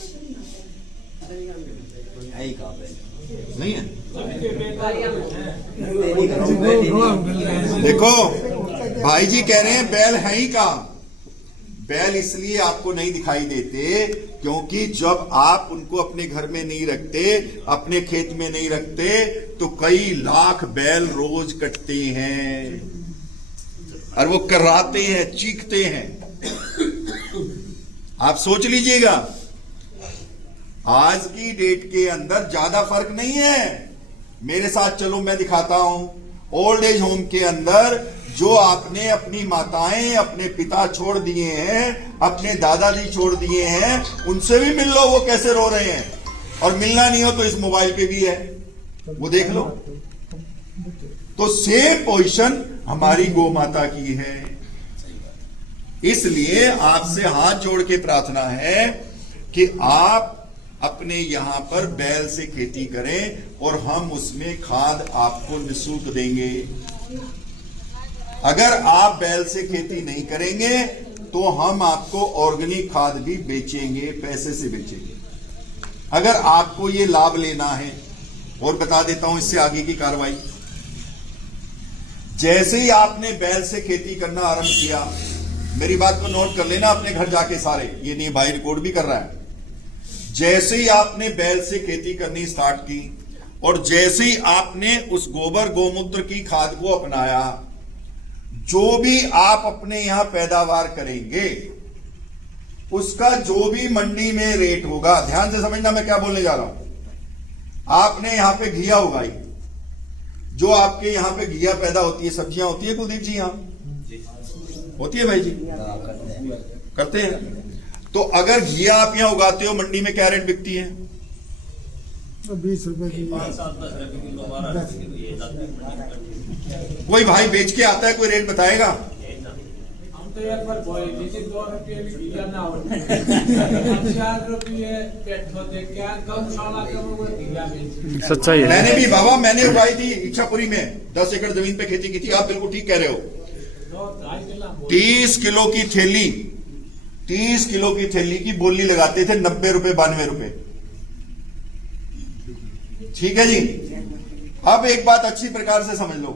नहीं है। देखो भाई जी कह रहे हैं बैल है ही कहां। बैल इसलिए आपको नहीं दिखाई देते क्योंकि जब आप उनको अपने घर में नहीं रखते, अपने खेत में नहीं रखते, तो कई लाख बैल रोज कटते हैं और वो कर्राते हैं, चीखते हैं। आप सोच लीजिएगा, आज की डेट के अंदर ज्यादा फर्क नहीं है। मेरे साथ चलो, मैं दिखाता हूं। ओल्ड एज होम के अंदर जो आपने अपनी माताएं, अपने पिता छोड़ दिए हैं, अपने दादाजी छोड़ दिए हैं, उनसे भी मिल लो वो कैसे रो रहे हैं। और मिलना नहीं हो तो इस मोबाइल पे भी है, वो देख लो। तो सेम पोजीशन हमारी गौ माता की है। इसलिए आपसे हाथ जोड़ के प्रार्थना है कि आप अपने यहां पर बैल से खेती करें और हम उसमें खाद आपको निःशुल्क देंगे। अगर आप बैल से खेती नहीं करेंगे तो हम आपको ऑर्गेनिक खाद भी बेचेंगे, पैसे से बेचेंगे। अगर आपको ये लाभ लेना है, और बता देता हूं इससे आगे की कार्रवाई। जैसे ही आपने बैल से खेती करना आरंभ किया, मेरी बात को नोट कर लेना अपने घर जाके सारे, ये नहीं भाई रिकॉर्ड भी कर रहा है। जैसे ही आपने बैल से खेती करनी स्टार्ट की और जैसे ही आपने उस गोबर गोमूत्र की खाद को अपनाया, जो भी आप अपने यहां पैदावार करेंगे उसका जो भी मंडी में रेट होगा, ध्यान से समझना मैं क्या बोलने जा रहा हूं। आपने यहां पे घिया उगाई, जो आपके यहां पे घिया पैदा होती है, सब्जियां होती है कुलदीप जी, यहां होती है भाई जी, करते हैं। तो अगर घिया आप यहां उगाते हो, मंडी में क्या रेट बिकती है? 20 रुपए की। कोई भाई बेच के आता है, कोई रेट बताएगा? हम तो एक बार बोले थे 2 रुपये भी घिया ना हो 4 रुपये पेट्रोल दे के गौशाला के वो घिया बेच। सच्चाई है। मैंने भी बाबा, मैंने उगाई थी इच्छापुरी में, 10 एकड़ जमीन पे खेती की थी। आप बिल्कुल ठीक कह रहे हो। 30 किलो की थैली, 30 किलो की थैली की बोली लगाते थे 90 रुपए 92 रुपए। ठीक है जी। अब एक बात अच्छी प्रकार से समझ लो,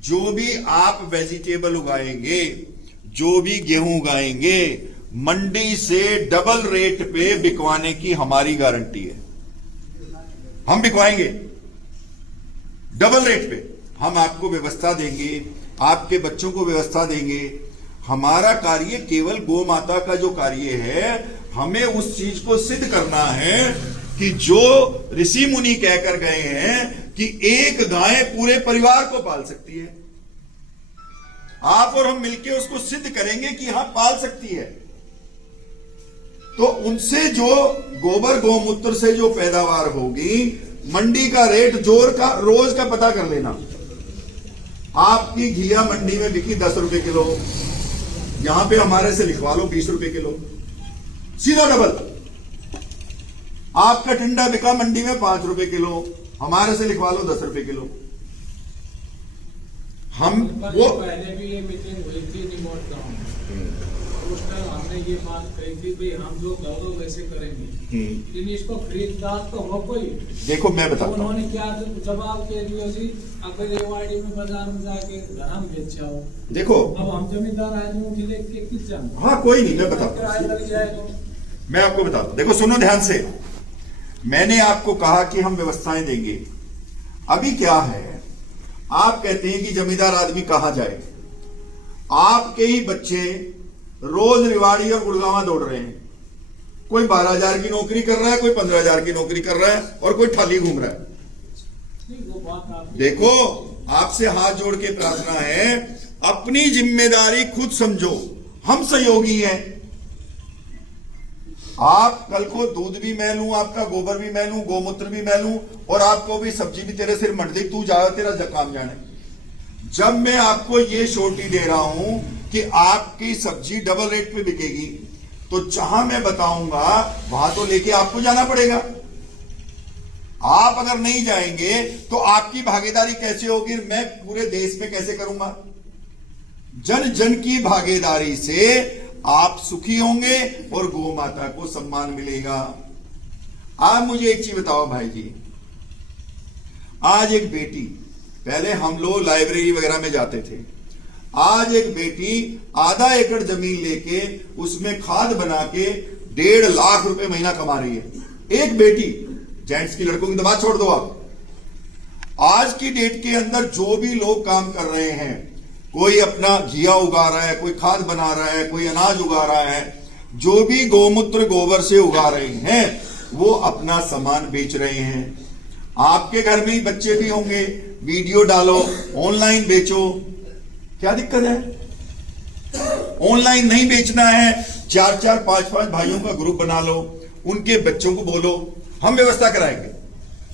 जो भी आप वेजिटेबल उगाएंगे, जो भी गेहूं उगाएंगे, मंडी से डबल रेट पे बिकवाने की हमारी गारंटी है। हम बिकवाएंगे डबल रेट पे, हम आपको व्यवस्था देंगे, आपके बच्चों को व्यवस्था देंगे। हमारा कार्य केवल गौ माता का जो कार्य है, हमें उस चीज को सिद्ध करना है कि जो ऋषि मुनि कहकर गए हैं कि एक गाय पूरे परिवार को पाल सकती है, आप और हम मिलकर उसको सिद्ध करेंगे कि हां पाल सकती है। तो उनसे जो गोबर गोमूत्र से जो पैदावार होगी, मंडी का रेट जोर का रोज का पता कर लेना। आपकी घिया मंडी में बिकी 10 रुपए किलो, यहां पे हमारे से लिखवा लो 20 रुपए किलो, सीधा डबल। आपका टिंडा बिका मंडी में 5 रुपए किलो, हमारे से लिखवा लो 10 रुपए किलो। हम वो पहले भी ये मीटिंग हुई थी रिमोट गांव में, उस टाइम हमने ये बात कही थी भाई हम जो गौरव वैसे करेंगे, लेकिन इसको खरीददार तो हो कोई। देखो मैं बताता हूं, उन्होंने क्या जवाब दे दिया जी, अगर एवाड़ी में बाजार में जाके हम बेच आओ। देखो अब हम जमींदार आदमियों के लिए किस जान, हाँ कोई नहीं, मैं बताता किराया लग जाएगा। मैं आपको बताता हूं। देखो सुनो ध्यान से, मैंने आपको कहा कि हम व्यवस्थाएं देंगे। अभी क्या है, आप कहते हैं कि जमींदार आदमी कहां जाए। आपके ही बच्चे रोज रिवाड़ी और गुड़गांव दौड़ रहे हैं। कोई 12,000 की नौकरी कर रहा है, कोई 15,000 की नौकरी कर रहा है, और कोई थाली घूम रहा है। देखो, आपसे हाथ जोड़ के प्रार्थना है, अपनी जिम्मेदारी खुद समझो। हम सहयोगी हैं। आप कल को दूध भी मैं लूं, आपका गोबर भी मैं लूं, गोमूत्र भी मैं लूं, और आपको भी सब्जी भी तेरे सिर मंडी, तू जाओ तेरा काम जाने। जब मैं आपको ये श्योरिटी दे रहा हूं कि आपकी सब्जी डबल रेट पे बिकेगी, तो जहां मैं बताऊंगा वहां तो लेके आपको जाना पड़ेगा। आप अगर नहीं जाएंगे तो आपकी भागीदारी कैसे होगी, मैं पूरे देश में कैसे करूंगा? जन जन की भागीदारी से आप सुखी होंगे और गौ माता को सम्मान मिलेगा। आप मुझे एक चीज बताओ भाई जी, आज एक बेटी, पहले हम लोग लाइब्रेरी वगैरह में जाते थे, आज एक बेटी आधा एकड़ जमीन लेके उसमें खाद बना के 1.5 लाख रुपए महीना कमा रही है। एक बेटी, जेंट्स की, लड़कों की तो बात छोड़ दो आप। आज की डेट के अंदर जो भी लोग काम कर रहे हैं, कोई अपना घिया उगा रहा है, कोई खाद बना रहा है, कोई अनाज उगा रहा है, जो भी गौमूत्र गोबर से उगा रहे हैं वो अपना सामान बेच रहे हैं। आपके घर में ही बच्चे भी होंगे, वीडियो डालो, ऑनलाइन बेचो, क्या दिक्कत है? ऑनलाइन नहीं बेचना है, 4-4, 5-5 भाइयों का ग्रुप बना लो, उनके बच्चों को बोलो हम व्यवस्था कराएंगे।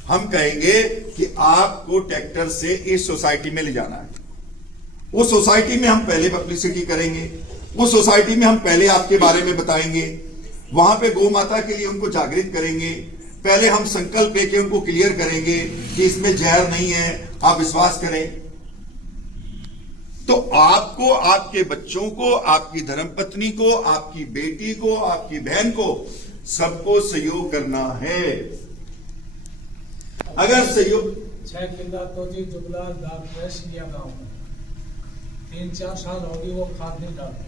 हम कहेंगे कि आपको ट्रैक्टर से इस सोसाइटी में ले जाना है, उस सोसाइटी में हम पहले पब्लिसिटी करेंगे, उस सोसाइटी में हम पहले आपके बारे में बताएंगे, वहां पे गौ माता के लिए उनको जागृत करेंगे, पहले हम संकल्प लेके उनको क्लियर करेंगे कि इसमें जहर नहीं है, आप विश्वास करें। तो आपको, आपके बच्चों को, आपकी धर्मपत्नी को, आपकी बेटी को, आपकी बहन को, सबको सहयोग करना है। अगर सहयोग 6 किला तो जी जुगला दाग प्रेस किया गाँव में 3-4 साल होगी वो खाद नहीं डालते,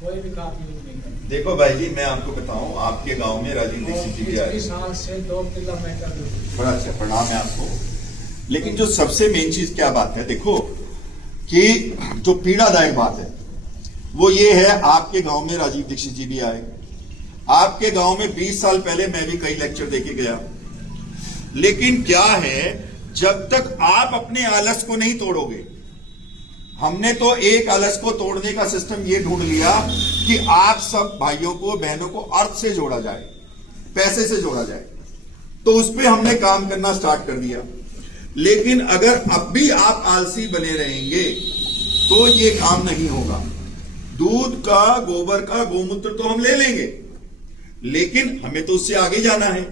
कोई भी खाद यूज नहीं करते। देखो भाई जी, मैं आपको बताऊं, आपके गांव में राजीव दीक्षित जी भी आए, 20 साल से 2 किला मैं कर दूँ। बड़ा अच्छा प्रणाम है आपको। लेकिन जो सबसे मेन चीज क्या बात है, देखो कि जो पीड़ादायक बात है वो ये है, आपके गांव में राजीव दीक्षित जी भी आए, आपके गांव में 20 साल पहले मैं भी कई लेक्चर देके गया। लेकिन क्या है, जब तक आप अपने आलस को नहीं तोड़ोगे, हमने तो एक आलस को तोड़ने का सिस्टम ये ढूंढ लिया कि आप सब भाइयों को, बहनों को अर्थ से जोड़ा जाए, पैसे से जोड़ा जाए, तो उस पर हमने काम करना स्टार्ट कर दिया। लेकिन अगर अब भी आप आलसी बने रहेंगे तो ये काम नहीं होगा। दूध का, गोबर का, गोमूत्र तो हम ले लेंगे, लेकिन हमें तो उससे आगे जाना है।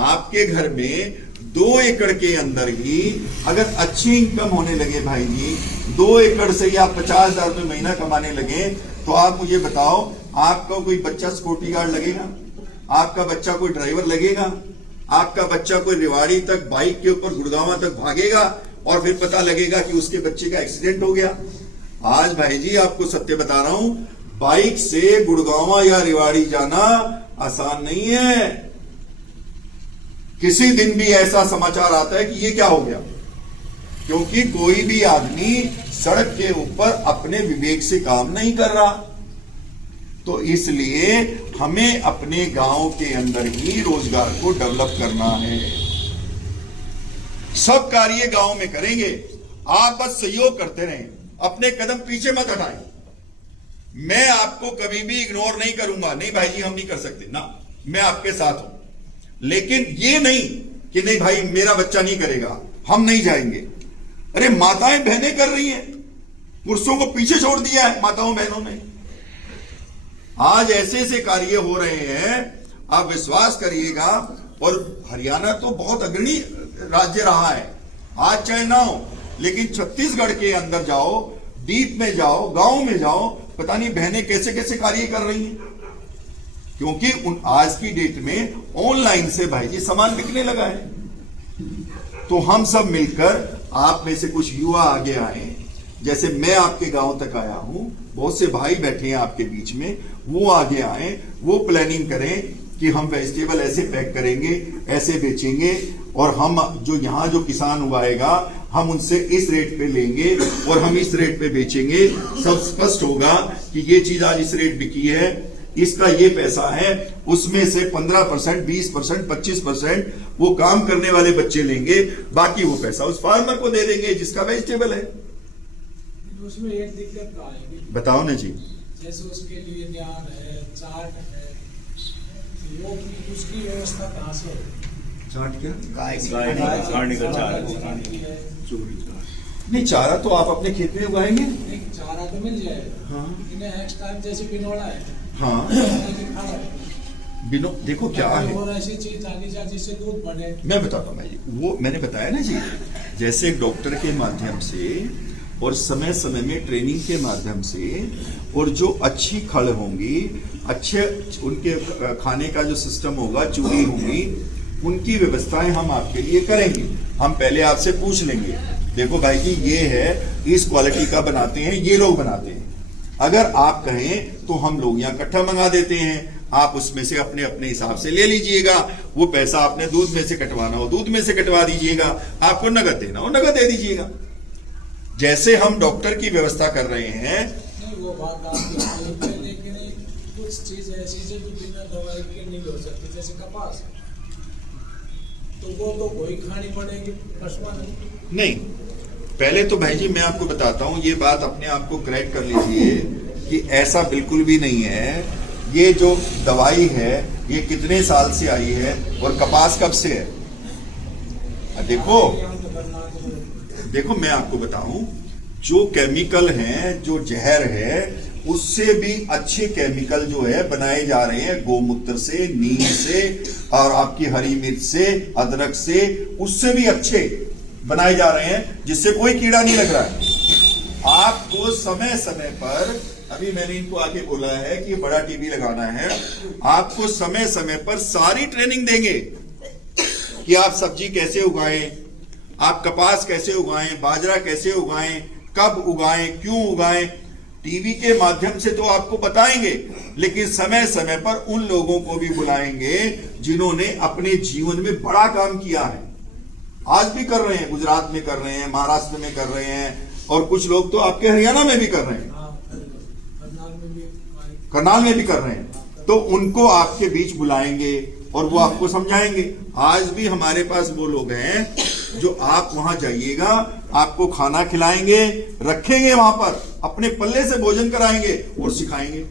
आपके घर में 2 एकड़ के अंदर ही अगर अच्छी इनकम होने लगे भाई जी, 2 एकड़ से ही आप 50,000 रुपये महीना कमाने लगे, तो आप मुझे बताओ, आपका कोई बच्चा सिक्योरिटी गार्ड लगेगा? आपका बच्चा कोई ड्राइवर लगेगा? आपका बच्चा कोई रेवाड़ी तक बाइक के ऊपर गुड़गांव तक भागेगा और फिर पता लगेगा कि उसके बच्चे का एक्सीडेंट हो गया? आज भाई जी आपको सत्य बता रहा हूं, बाइक से गुड़गांव या रेवाड़ी जाना आसान नहीं है। किसी दिन भी ऐसा समाचार आता है कि ये क्या हो गया, क्योंकि कोई भी आदमी सड़क के ऊपर अपने विवेक से काम नहीं कर रहा। तो इसलिए हमें अपने गांव के अंदर ही रोजगार को डेवलप करना है। सब कार्य गांव में करेंगे, आप बस सहयोग करते रहें, अपने कदम पीछे मत हटाएं। मैं आपको कभी भी इग्नोर नहीं करूंगा, नहीं भाई जी हम नहीं कर सकते ना, मैं आपके साथ हूं। लेकिन ये नहीं कि नहीं भाई मेरा बच्चा नहीं करेगा, हम नहीं जाएंगे। अरे माताएं बहनें कर रही हैं, पुरुषों को पीछे छोड़ दिया है माताओं बहनों ने। आज ऐसे ऐसे कार्य हो रहे हैं, आप विश्वास करिएगा। और हरियाणा तो बहुत अग्रणी राज्य रहा है, आज चाहे ना हो, लेकिन छत्तीसगढ़ के अंदर जाओ, डीप में जाओ, गांव में जाओ, पता नहीं बहनें कैसे कैसे कार्य कर रही हैं। क्योंकि आज की डेट में ऑनलाइन से भाई जी सामान बिकने लगा है। तो हम सब मिलकर, आप में से कुछ युवा आगे आए, जैसे मैं आपके गांव तक आया हूं, बहुत से भाई बैठे हैं आपके बीच में, वो आगे आए, वो प्लानिंग करें कि हम वेजिटेबल ऐसे पैक करेंगे, ऐसे बेचेंगे, और हम जो यहाँ जो किसान उगाएगा हम उनसे इस रेट पे लेंगे और हम इस रेट पे बेचेंगे। सब स्पष्ट होगा कि ये चीज आज इस रेट बिकी है, इसका ये पैसा है, उसमें से 15%, 20%, 25% वो काम करने वाले बच्चे लेंगे, बाकी वो पैसा उस फार्मर को दे देंगे जिसका वेजिटेबल है। उसमें एक दिक्कत आएगी, बताओ ना जी। जैसे उसके लिए ध्यान है, चार्ट है, वो उसकी व्यवस्था कहाँ से होगी? चार्ट क्या? नहीं, चारा तो आप अपने खेत में उगाएंगे। चारा तो मिल जाएगा। हाँ। इन्हें एक्स्ट्रा जैसे बिनोड़ा है। हाँ। देखो क्या है, और ऐसी चीज डाली जाए जिससे दूध बढ़े। मैं बताता हूँ जी, वो मैंने बताया ना जी, जैसे डॉक्टर के माध्यम से और समय समय में ट्रेनिंग के माध्यम से, और जो अच्छी खड़ होंगी, अच्छे उनके खाने का जो सिस्टम होगा, चूड़ी होंगी, उनकी व्यवस्थाएं हम आपके लिए करेंगे। हम पहले आपसे पूछ लेंगे, देखो भाई जी ये है, इस क्वालिटी का बनाते हैं, ये लोग बनाते हैं। अगर आप कहें तो हम लोग यहाँ इकट्ठा मंगा देते हैं, आप उसमें से अपने अपने हिसाब से ले लीजिएगा। वो पैसा आपने दूध में से कटवाना हो दूध में से कटवा दीजिएगा, आपको नगद देना हो नगद दे दीजिएगा। जैसे हम डॉक्टर की व्यवस्था कर रहे हैं। नहीं, वो बात आपकी सही है, लेकिन कुछ चीज ऐसी है जो बिना दवाई के नहीं हो सकती, जैसे कपास, तो वो तो कोई खानी पड़ेगी पशुओं ने। नहीं, पहले तो भाई जी मैं आपको बताता हूं, ये बात अपने आप को करेक्ट कर लीजिए कि ऐसा बिल्कुल भी नहीं है। ये जो दवाई है ये कितने साल से आई है और कपास कब से है? देखो मैं आपको बताऊं, जो केमिकल हैं, जो जहर है, उससे भी अच्छे केमिकल जो है बनाए जा रहे हैं गोमूत्र से, नीम से, और आपकी हरी मिर्च से, अदरक से, उससे भी अच्छे बनाए जा रहे हैं, जिससे कोई कीड़ा नहीं लग रहा है। आपको समय समय पर, अभी मैंने इनको आके बोला है कि बड़ा टीवी लगाना है, आपको समय समय पर सारी ट्रेनिंग देंगे कि आप सब्जी कैसे उगाएं, आप कपास कैसे उगाएं, बाजरा कैसे उगाएं, कब उगाएं, क्यों उगाएं। टीवी के माध्यम से तो आपको बताएंगे, लेकिन समय समय पर उन लोगों को भी बुलाएंगे जिन्होंने अपने जीवन में बड़ा काम किया है। आज भी कर रहे हैं, गुजरात में कर रहे हैं, महाराष्ट्र में कर रहे हैं, और कुछ लोग तो आपके हरियाणा में भी कर रहे हैं, करनाल में भी कर रहे हैं। तो उनको आपके बीच बुलाएंगे और वो आपको समझाएंगे। आज भी हमारे पास वो लोग हैं जो आप वहां जाइएगा, आपको खाना खिलाएंगे, रखेंगे वहां पर, अपने पल्ले से भोजन कराएंगे और सिखाएंगे,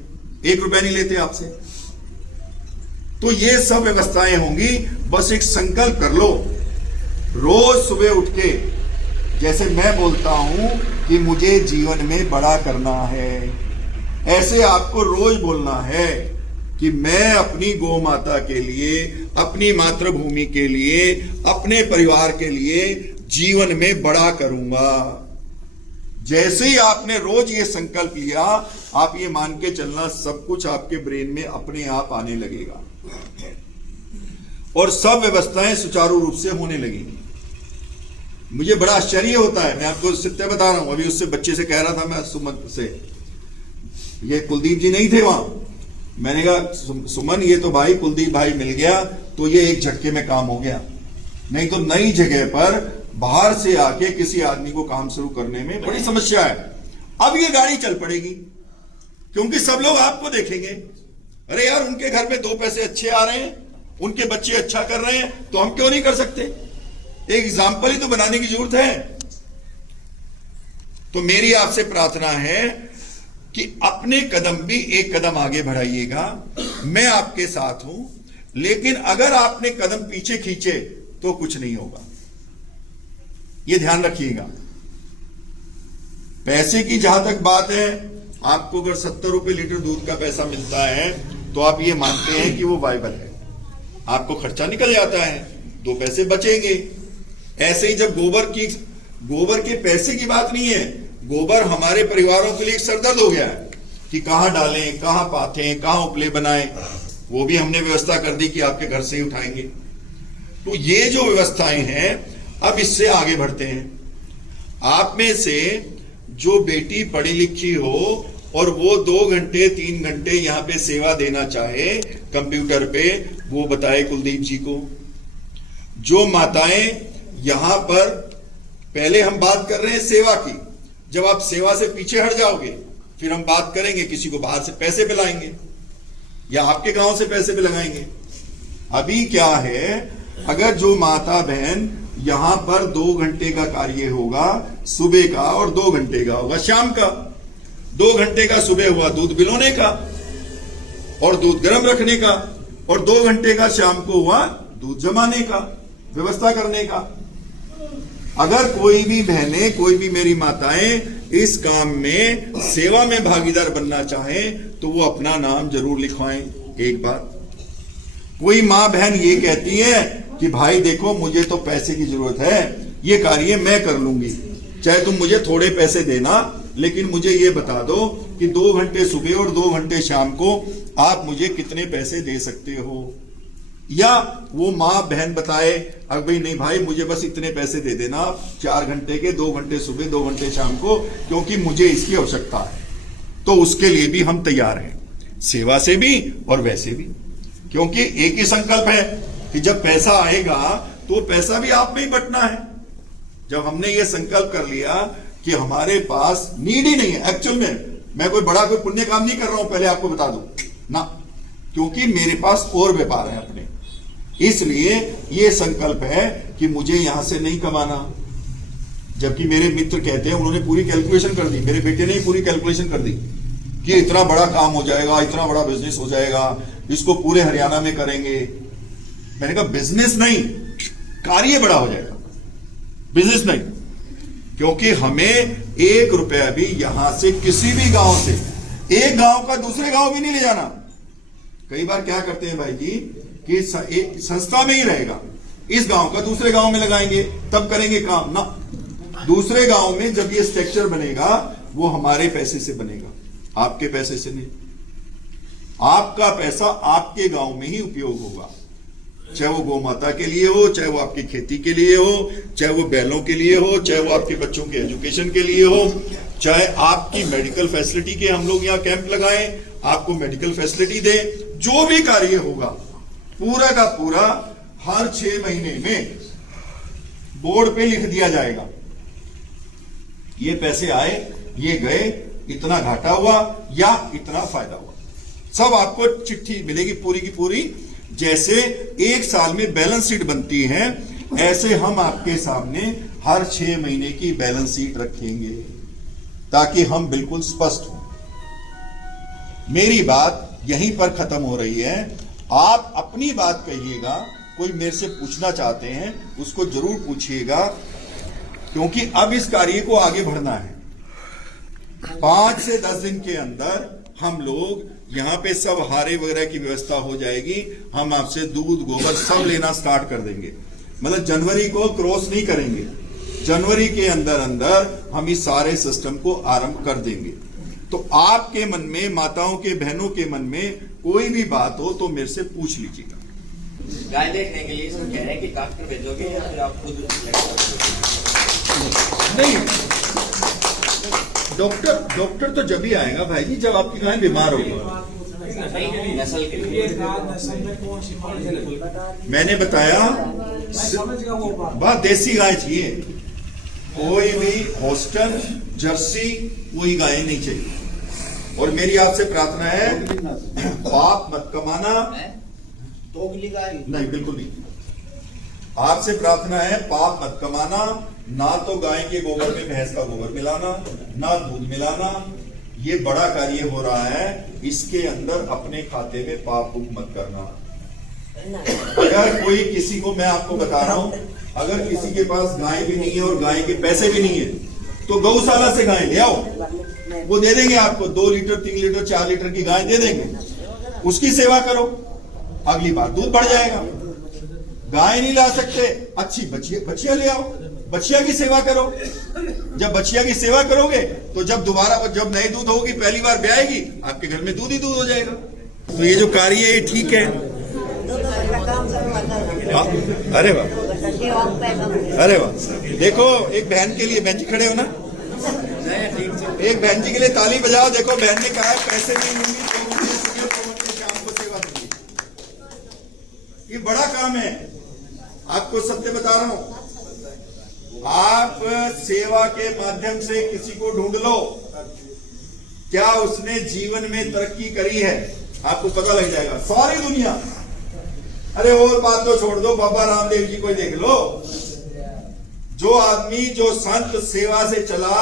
1 रुपया नहीं लेते आपसे। तो ये सब व्यवस्थाएं होंगी। बस एक संकल्प कर लो, रोज सुबह उठ के, जैसे मैं बोलता हूं कि मुझे जीवन में बड़ा करना है, ऐसे आपको रोज बोलना है कि मैं अपनी गौ माता के लिए, अपनी मातृभूमि के लिए, अपने परिवार के लिए जीवन में बड़ा करूंगा। जैसे ही आपने रोज ये संकल्प लिया, आप ये मान के चलना, सब कुछ आपके ब्रेन में अपने आप आने लगेगा और सब व्यवस्थाएं सुचारू रूप से होने लगेंगी। मुझे बड़ा आश्चर्य होता है, मैं आपको सत्य बता रहा हूं। अभी उससे बच्चे से कह रहा था मैं, सुमन से, ये कुलदीप जी नहीं थे वहां, मैंने कहा सुमन ये तो भाई कुलदीप भाई मिल गया तो ये एक झटके में काम हो गया, नहीं तो नई जगह पर बाहर से आके किसी आदमी को काम शुरू करने में बड़ी समस्या है। अब ये गाड़ी चल पड़ेगी क्योंकि सब लोग आपको देखेंगे, अरे यार उनके घर में 2 पैसे अच्छे आ रहे हैं, उनके बच्चे अच्छा कर रहे हैं, तो हम क्यों नहीं कर सकते? एक एग्जाम्पल ही तो बनाने की जरूरत है। तो मेरी आपसे प्रार्थना है कि अपने कदम भी एक कदम आगे बढ़ाइएगा। मैं आपके साथ हूं, लेकिन अगर आपने कदम पीछे खींचे तो कुछ नहीं होगा, ये ध्यान रखिएगा। पैसे की जहां तक बात है, आपको अगर 70 रुपए लीटर दूध का पैसा मिलता है तो आप ये मानते हैं कि वो वाइबल है, आपको खर्चा निकल जाता है, 2 पैसे बचेंगे। ऐसे ही जब गोबर के पैसे की बात नहीं है, गोबर हमारे परिवारों के लिए एक सरदर्द हो गया है कि कहां डालें, कहां पाथें, कहां उपले बनाएं, वो भी हमने व्यवस्था कर दी कि आपके घर से ही उठाएंगे। तो ये जो व्यवस्थाएं हैं, अब इससे आगे बढ़ते हैं। आप में से जो बेटी पढ़ी लिखी हो और वो 2 घंटे 3 घंटे यहां पे सेवा देना चाहे कंप्यूटर पे, वो बताए कुलदीप जी को। जो माताएं यहां पर, पहले हम बात कर रहे हैं सेवा की, जब आप सेवा से पीछे हट जाओगे फिर हम बात करेंगे किसी को बाहर से पैसे पिलाएंगे या आपके गांव से पैसे भी लगाएंगे। अभी क्या है, अगर जो माता बहन यहां पर 2 घंटे का कार्य होगा सुबह का और 2 घंटे का होगा शाम का, 2 घंटे का सुबह हुआ दूध बिलोने का और दूध गर्म रखने का, और 2 घंटे का शाम को हुआ दूध जमाने का, व्यवस्था करने का। अगर कोई भी बहनें, कोई भी मेरी माताएं इस काम में सेवा में भागीदार बनना चाहें तो वो अपना नाम जरूर लिखवाएं। एक बात, कोई मां बहन ये कहती है कि भाई देखो मुझे तो पैसे की जरूरत है, ये कार्य मैं कर लूंगी, चाहे तुम मुझे थोड़े पैसे देना, लेकिन मुझे ये बता दो कि 2 घंटे सुबह और 2 घंटे शाम को आप मुझे कितने पैसे दे सकते हो। या वो माँ बहन बताए, अब भाई नहीं भाई मुझे बस इतने पैसे दे देना 4 घंटे के, 2 घंटे सुबह 2 घंटे शाम को, क्योंकि मुझे इसकी आवश्यकता है। तो उसके लिए भी हम तैयार हैं, सेवा से भी और वैसे भी, क्योंकि एक ही संकल्प है कि जब पैसा आएगा तो पैसा भी आप में ही बंटना है। जब हमने ये संकल्प कर लिया कि हमारे पास नीड ही नहीं है, एक्चुअल में मैं कोई बड़ा कोई पुण्य काम नहीं कर रहा हूं, पहले आपको बता दूं ना, क्योंकि मेरे पास और व्यापार है अपने, इसलिए ये संकल्प है कि मुझे यहां से नहीं कमाना। जबकि मेरे मित्र कहते हैं, उन्होंने पूरी कैलकुलेशन कर दी, मेरे बेटे ने ही पूरी कैलकुलेशन कर दी कि इतना बड़ा काम हो जाएगा, इतना बड़ा बिजनेस हो जाएगा, इसको पूरे हरियाणा में करेंगे। मैंने कहा बिजनेस नहीं, कार्य बड़ा हो जाएगा, बिजनेस नहीं, क्योंकि हमें 1 रुपया भी यहां से किसी भी गांव से, एक गांव का दूसरे गांव भी नहीं ले जाना। कई बार क्या करते हैं भाई जी कि एक संस्था में ही रहेगा, इस गांव का दूसरे गांव में लगाएंगे, तब करेंगे काम ना। दूसरे गांव में जब ये स्ट्रक्चर बनेगा वो हमारे पैसे से बनेगा, आपके पैसे से नहीं। आपका पैसा आपके गांव में ही उपयोग होगा, चाहे वो गौ माता के लिए हो, चाहे वो आपकी खेती के लिए हो, चाहे वो बैलों के लिए हो, चाहे वो आपके बच्चों के एजुकेशन के लिए हो, चाहे आपकी मेडिकल फैसिलिटी के हम लोग यहाँ कैंप लगाएं, आपको मेडिकल फैसिलिटी दें, जो भी कार्य होगा पूरा का पूरा हर 6 महीने में बोर्ड पे लिख दिया जाएगा, ये पैसे आए, ये गए, इतना घाटा हुआ या इतना फायदा हुआ, सब आपको चिट्ठी मिलेगी पूरी की पूरी। जैसे 1 साल में बैलेंस शीट बनती है, ऐसे हम आपके सामने हर 6 महीने की बैलेंस शीट रखेंगे, ताकि हम बिल्कुल स्पष्ट हों। मेरी बात यहीं पर खत्म हो रही है। आप अपनी बात कहिएगा, कोई मेरे से पूछना चाहते हैं उसको जरूर पूछिएगा, क्योंकि अब इस कार्य को आगे बढ़ना है। 5 से 10 दिन के अंदर हम लोग यहाँ पे सब हारे वगैरह की व्यवस्था हो जाएगी, हम आपसे दूध गोबर सब लेना स्टार्ट कर देंगे। मतलब जनवरी को क्रॉस नहीं करेंगे, जनवरी के अंदर अंदर हम इस सारे सिस्टम को आरंभ कर देंगे। तो आपके मन में, माताओं के बहनों के मन में कोई भी बात हो तो मेरे से पूछ लीजिएगा। गाय देखने के लिए सर कह रहे हैं कि डॉक्टर भेजोगे या फिर आप खुद? नहीं, डॉक्टर तो जब ही आएगा भाई जी जब आपकी गाय बीमार होगी। नस्ल के लिए मैंने बताया बात देसी गाय चाहिए, कोई भी हॉस्टन जर्सी कोई गाय नहीं चाहिए। और मेरी आपसे प्रार्थना है, पाप मत कमाना, दोगली गाय नहीं बिल्कुल नहीं। आपसे प्रार्थना है, पाप मत कमाना, ना तो गाय के गोबर में भैंस का गोबर मिलाना, ना दूध मिलाना। ये बड़ा कार्य हो रहा है, इसके अंदर अपने खाते में पाप मत करना। अगर कोई किसी को, मैं आपको बता रहा हूं, अगर किसी के पास गाय भी नहीं है और गाय के पैसे भी नहीं है, तो गौशाला से गाय ले आओ, वो दे देंगे आपको 2 लीटर 3 लीटर 4 लीटर की गाय दे देंगे, उसकी सेवा करो, अगली बार दूध बढ़ जाएगा। गाय नहीं ला सकते, अच्छी बछिया ले आओ, बछिया की सेवा करो। जब बछिया की सेवा करोगे तो जब नए दूध होगी, पहली बार ब्याएगी, आपके घर में दूध ही दूध हो जाएगा। तो ये जो कार्य है ये ठीक है। अरे वाह, अरे वाह, देखो एक बहन के लिए, बहन जी खड़े हो ना, एक बहन जी के लिए ताली बजाओ। देखो बहन ने कहा पैसे नहीं लूंगी तो मुझे सुबह को शाम को सेवा दूंगी। ये बड़ा काम है, आपको सत्य बता रहा हूं। आप सेवा के माध्यम से किसी को ढूंढ लो, क्या उसने जीवन में तरक्की करी है, आपको पता लग जाएगा। सारी दुनिया, अरे और बात तो छोड़ दो, बाबा रामदेव जी को देख लो। जो आदमी, जो संत सेवा से चला,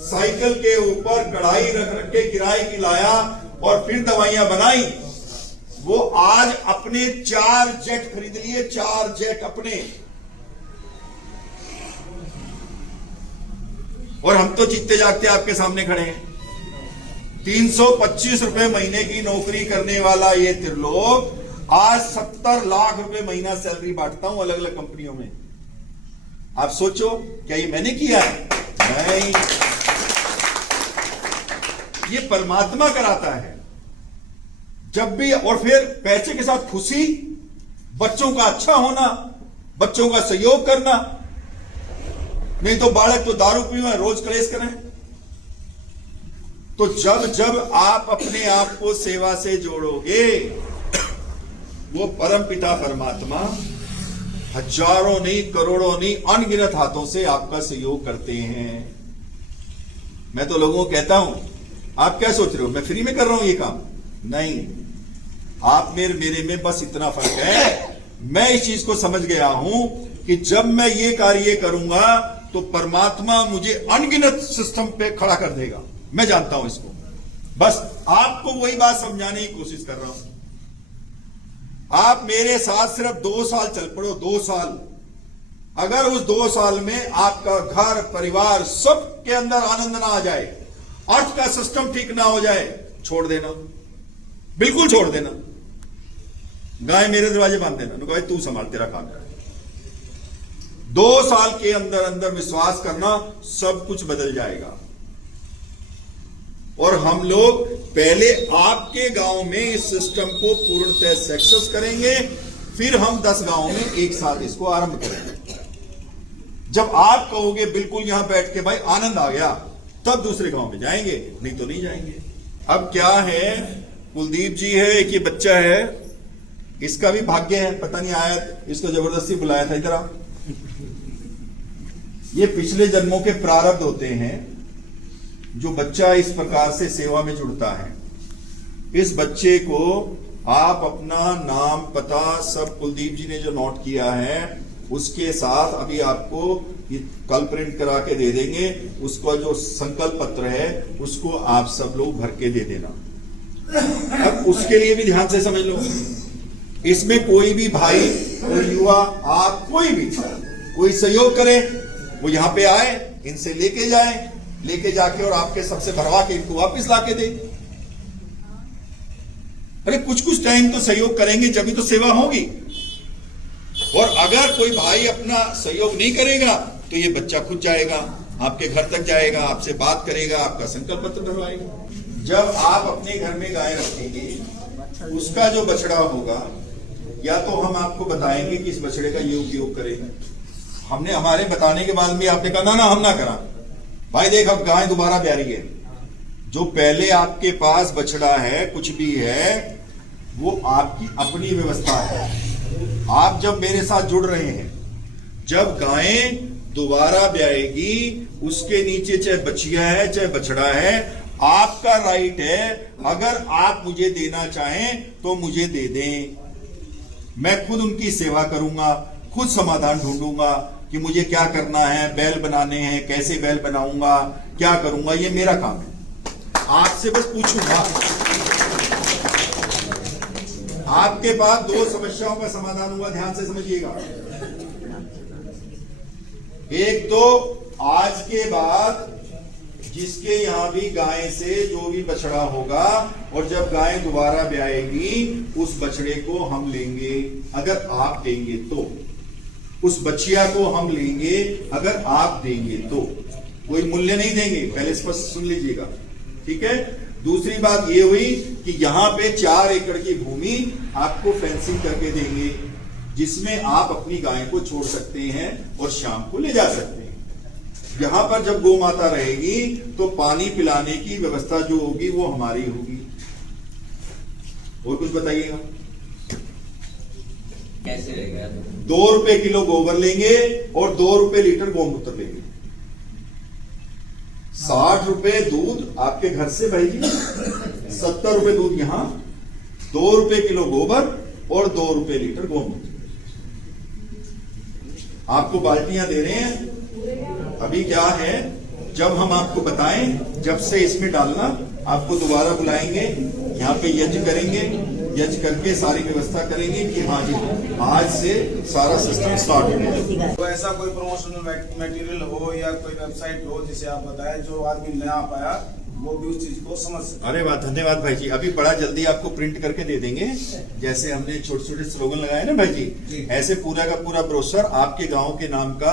साइकिल के ऊपर कढ़ाई रख रख के किराए की लाया और फिर दवाइयां बनाई, वो आज अपने 4 जेट खरीद लिए, 4 जेट अपने। और हम तो जीतते जागते आपके सामने खड़े हैं। 325 रुपए महीने की नौकरी करने वाला ये त्रिलोक आज 70 लाख रुपए महीना सैलरी बांटता हूं अलग अलग कंपनियों में। आप सोचो, क्या ये मैंने किया है? नहीं, ये परमात्मा कराता है। जब भी, और फिर पैसे के साथ खुशी, बच्चों का अच्छा होना, बच्चों का सहयोग करना। नहीं तो बालक तो दारू पीवे, रोज क्लेश करें। तो जब जब आप अपने आप को सेवा से जोड़ोगे, वो परम पिता परमात्मा हजारों नहीं, करोड़ों नहीं, अनगिनत हाथों से आपका सहयोग करते हैं। मैं तो लोगों को कहता हूं, आप क्या सोच रहे हो मैं फ्री में कर रहा हूं ये काम? नहीं, आप मेरे में बस इतना फर्क है, मैं इस चीज को समझ गया हूं कि जब मैं ये कार्य करूंगा तो परमात्मा मुझे अनगिनत सिस्टम पे खड़ा कर देगा। मैं जानता हूं इसको, बस आपको वही बात समझाने की कोशिश कर रहा हूं। आप मेरे साथ सिर्फ 2 साल चल पड़ो, 2 साल। अगर उस 2 साल में आपका घर परिवार सब के अंदर आनंद ना आ जाए, अर्थ का सिस्टम ठीक ना हो जाए, छोड़ देना, बिल्कुल छोड़ देना। गाय मेरे दरवाजे बांध देना, भाई तू संभाल, तेरा काम है। 2 साल के अंदर अंदर विश्वास करना, सब कुछ बदल जाएगा। और हम लोग पहले आपके गांव में इस सिस्टम को पूर्णतः सक्सेस करेंगे, फिर हम 10 गांव में एक साथ इसको आरंभ करेंगे। जब आप कहोगे बिल्कुल यहां बैठ के भाई आनंद आ गया, तब दूसरे गांव में जाएंगे, नहीं तो नहीं जाएंगे। अब क्या है, कुलदीप जी है, एक ये बच्चा है, इसका भी भाग्य है, पता नहीं आया, इसको जबरदस्ती बुलाया था इधर आ। ये पिछले जन्मों के प्रारब्ध होते हैं, जो बच्चा इस प्रकार से सेवा में जुड़ता है। इस बच्चे को आप अपना नाम पता सब कुलदीप जी ने जो नोट किया है उसके साथ अभी आपको कल प्रिंट करा के दे देंगे। उसका जो संकल्प पत्र है उसको आप सब लोग भर के दे देना। अब उसके लिए भी ध्यान से समझ लो, इसमें कोई भी भाई और युवा, आप कोई सहयोग करे, वो यहां पे आए, इनसे लेके जाके और आपके सबसे भरवा के इनको वापस लाके दे। अरे कुछ टाइम तो सहयोग करेंगे, जब भी तो सेवा होगी। और अगर कोई भाई अपना सहयोग नहीं करेगा तो ये बच्चा खुद जाएगा, आपके घर तक जाएगा, आपसे बात करेगा, आपका संकल्प पत्र भरवाएगा। जब आप अपने घर में गाय रखेंगे, उसका जो बछड़ा होगा, या तो हम आपको बताएंगे कि इस बछड़े का ये उपयोग करें। हमने हमारे बताने के बाद भी आपने कहा ना हम ना करा, भाई देख अब गाय दोबारा ब्यारी है। जो पहले आपके पास बछड़ा है, कुछ भी है, वो आपकी अपनी व्यवस्था है। आप जब मेरे साथ जुड़ रहे हैं, जब गायें दोबारा ब्याएगी, उसके नीचे चाहे बछिया है चाहे बछड़ा है, आपका राइट है। अगर आप मुझे देना चाहें तो मुझे दे दें, मैं खुद उनकी सेवा करूंगा, खुद समाधान ढूंढूंगा कि मुझे क्या करना है, बैल बनाने हैं, कैसे बैल बनाऊंगा, क्या करूंगा, ये मेरा काम है। आपसे बस पूछूंगा। आपके पास 2 समस्याओं का समाधान हुआ, ध्यान से समझिएगा। एक तो आज के बाद जिसके यहां भी गाय से जो भी बछड़ा होगा, और जब गाय दोबारा ब्याएगी उस बछड़े को हम लेंगे, अगर आप देंगे तो। उस बछिया को हम लेंगे अगर आप देंगे तो। कोई मूल्य नहीं देंगे, पहले स्पष्ट सुन लीजिएगा, ठीक है। दूसरी बात ये हुई कि यहां पे 4 एकड़ की भूमि आपको फेंसिंग करके देंगे, जिसमें आप अपनी गाय को छोड़ सकते हैं और शाम को ले जा सकते हैं। यहां पर जब गौ माता रहेगी तो पानी पिलाने की व्यवस्था जो होगी वो हमारी होगी। और कुछ बताइएगा। कैसे रहेगा? 2 रुपए किलो गोबर लेंगे और 2 रुपए लीटर गौमूत्र लेंगे। 60 रुपए दूध आपके घर से भाई, 70 रुपए दूध यहां, 2 रुपए किलो गोबर और 2 रुपए लीटर गौमूत्र। आपको बाल्टियां दे रहे हैं। अभी क्या है, जब हम आपको बताएं, जब से इसमें डालना, आपको दोबारा बुलाएंगे, यहाँ पे यज्ञ करेंगे, यज्ञ करके सारी व्यवस्था करेंगे कि हाँ जी आज से सारा सिस्टम स्टार्ट हो गया। तो ऐसा कोई प्रमोशनल मटेरियल हो या कोई वेबसाइट हो जिसे आप बताएं, जो आदमी नया पाया वो भी उस चीज को समझ सके। अरे वाह, धन्यवाद भाई जी। अभी बड़ा जल्दी आपको प्रिंट करके दे देंगे, जैसे हमने छोटे छोटे स्लोगन लगाए ना भाई जी, ऐसे पूरा का पूरा ब्रोशर आपके गांव के नाम का,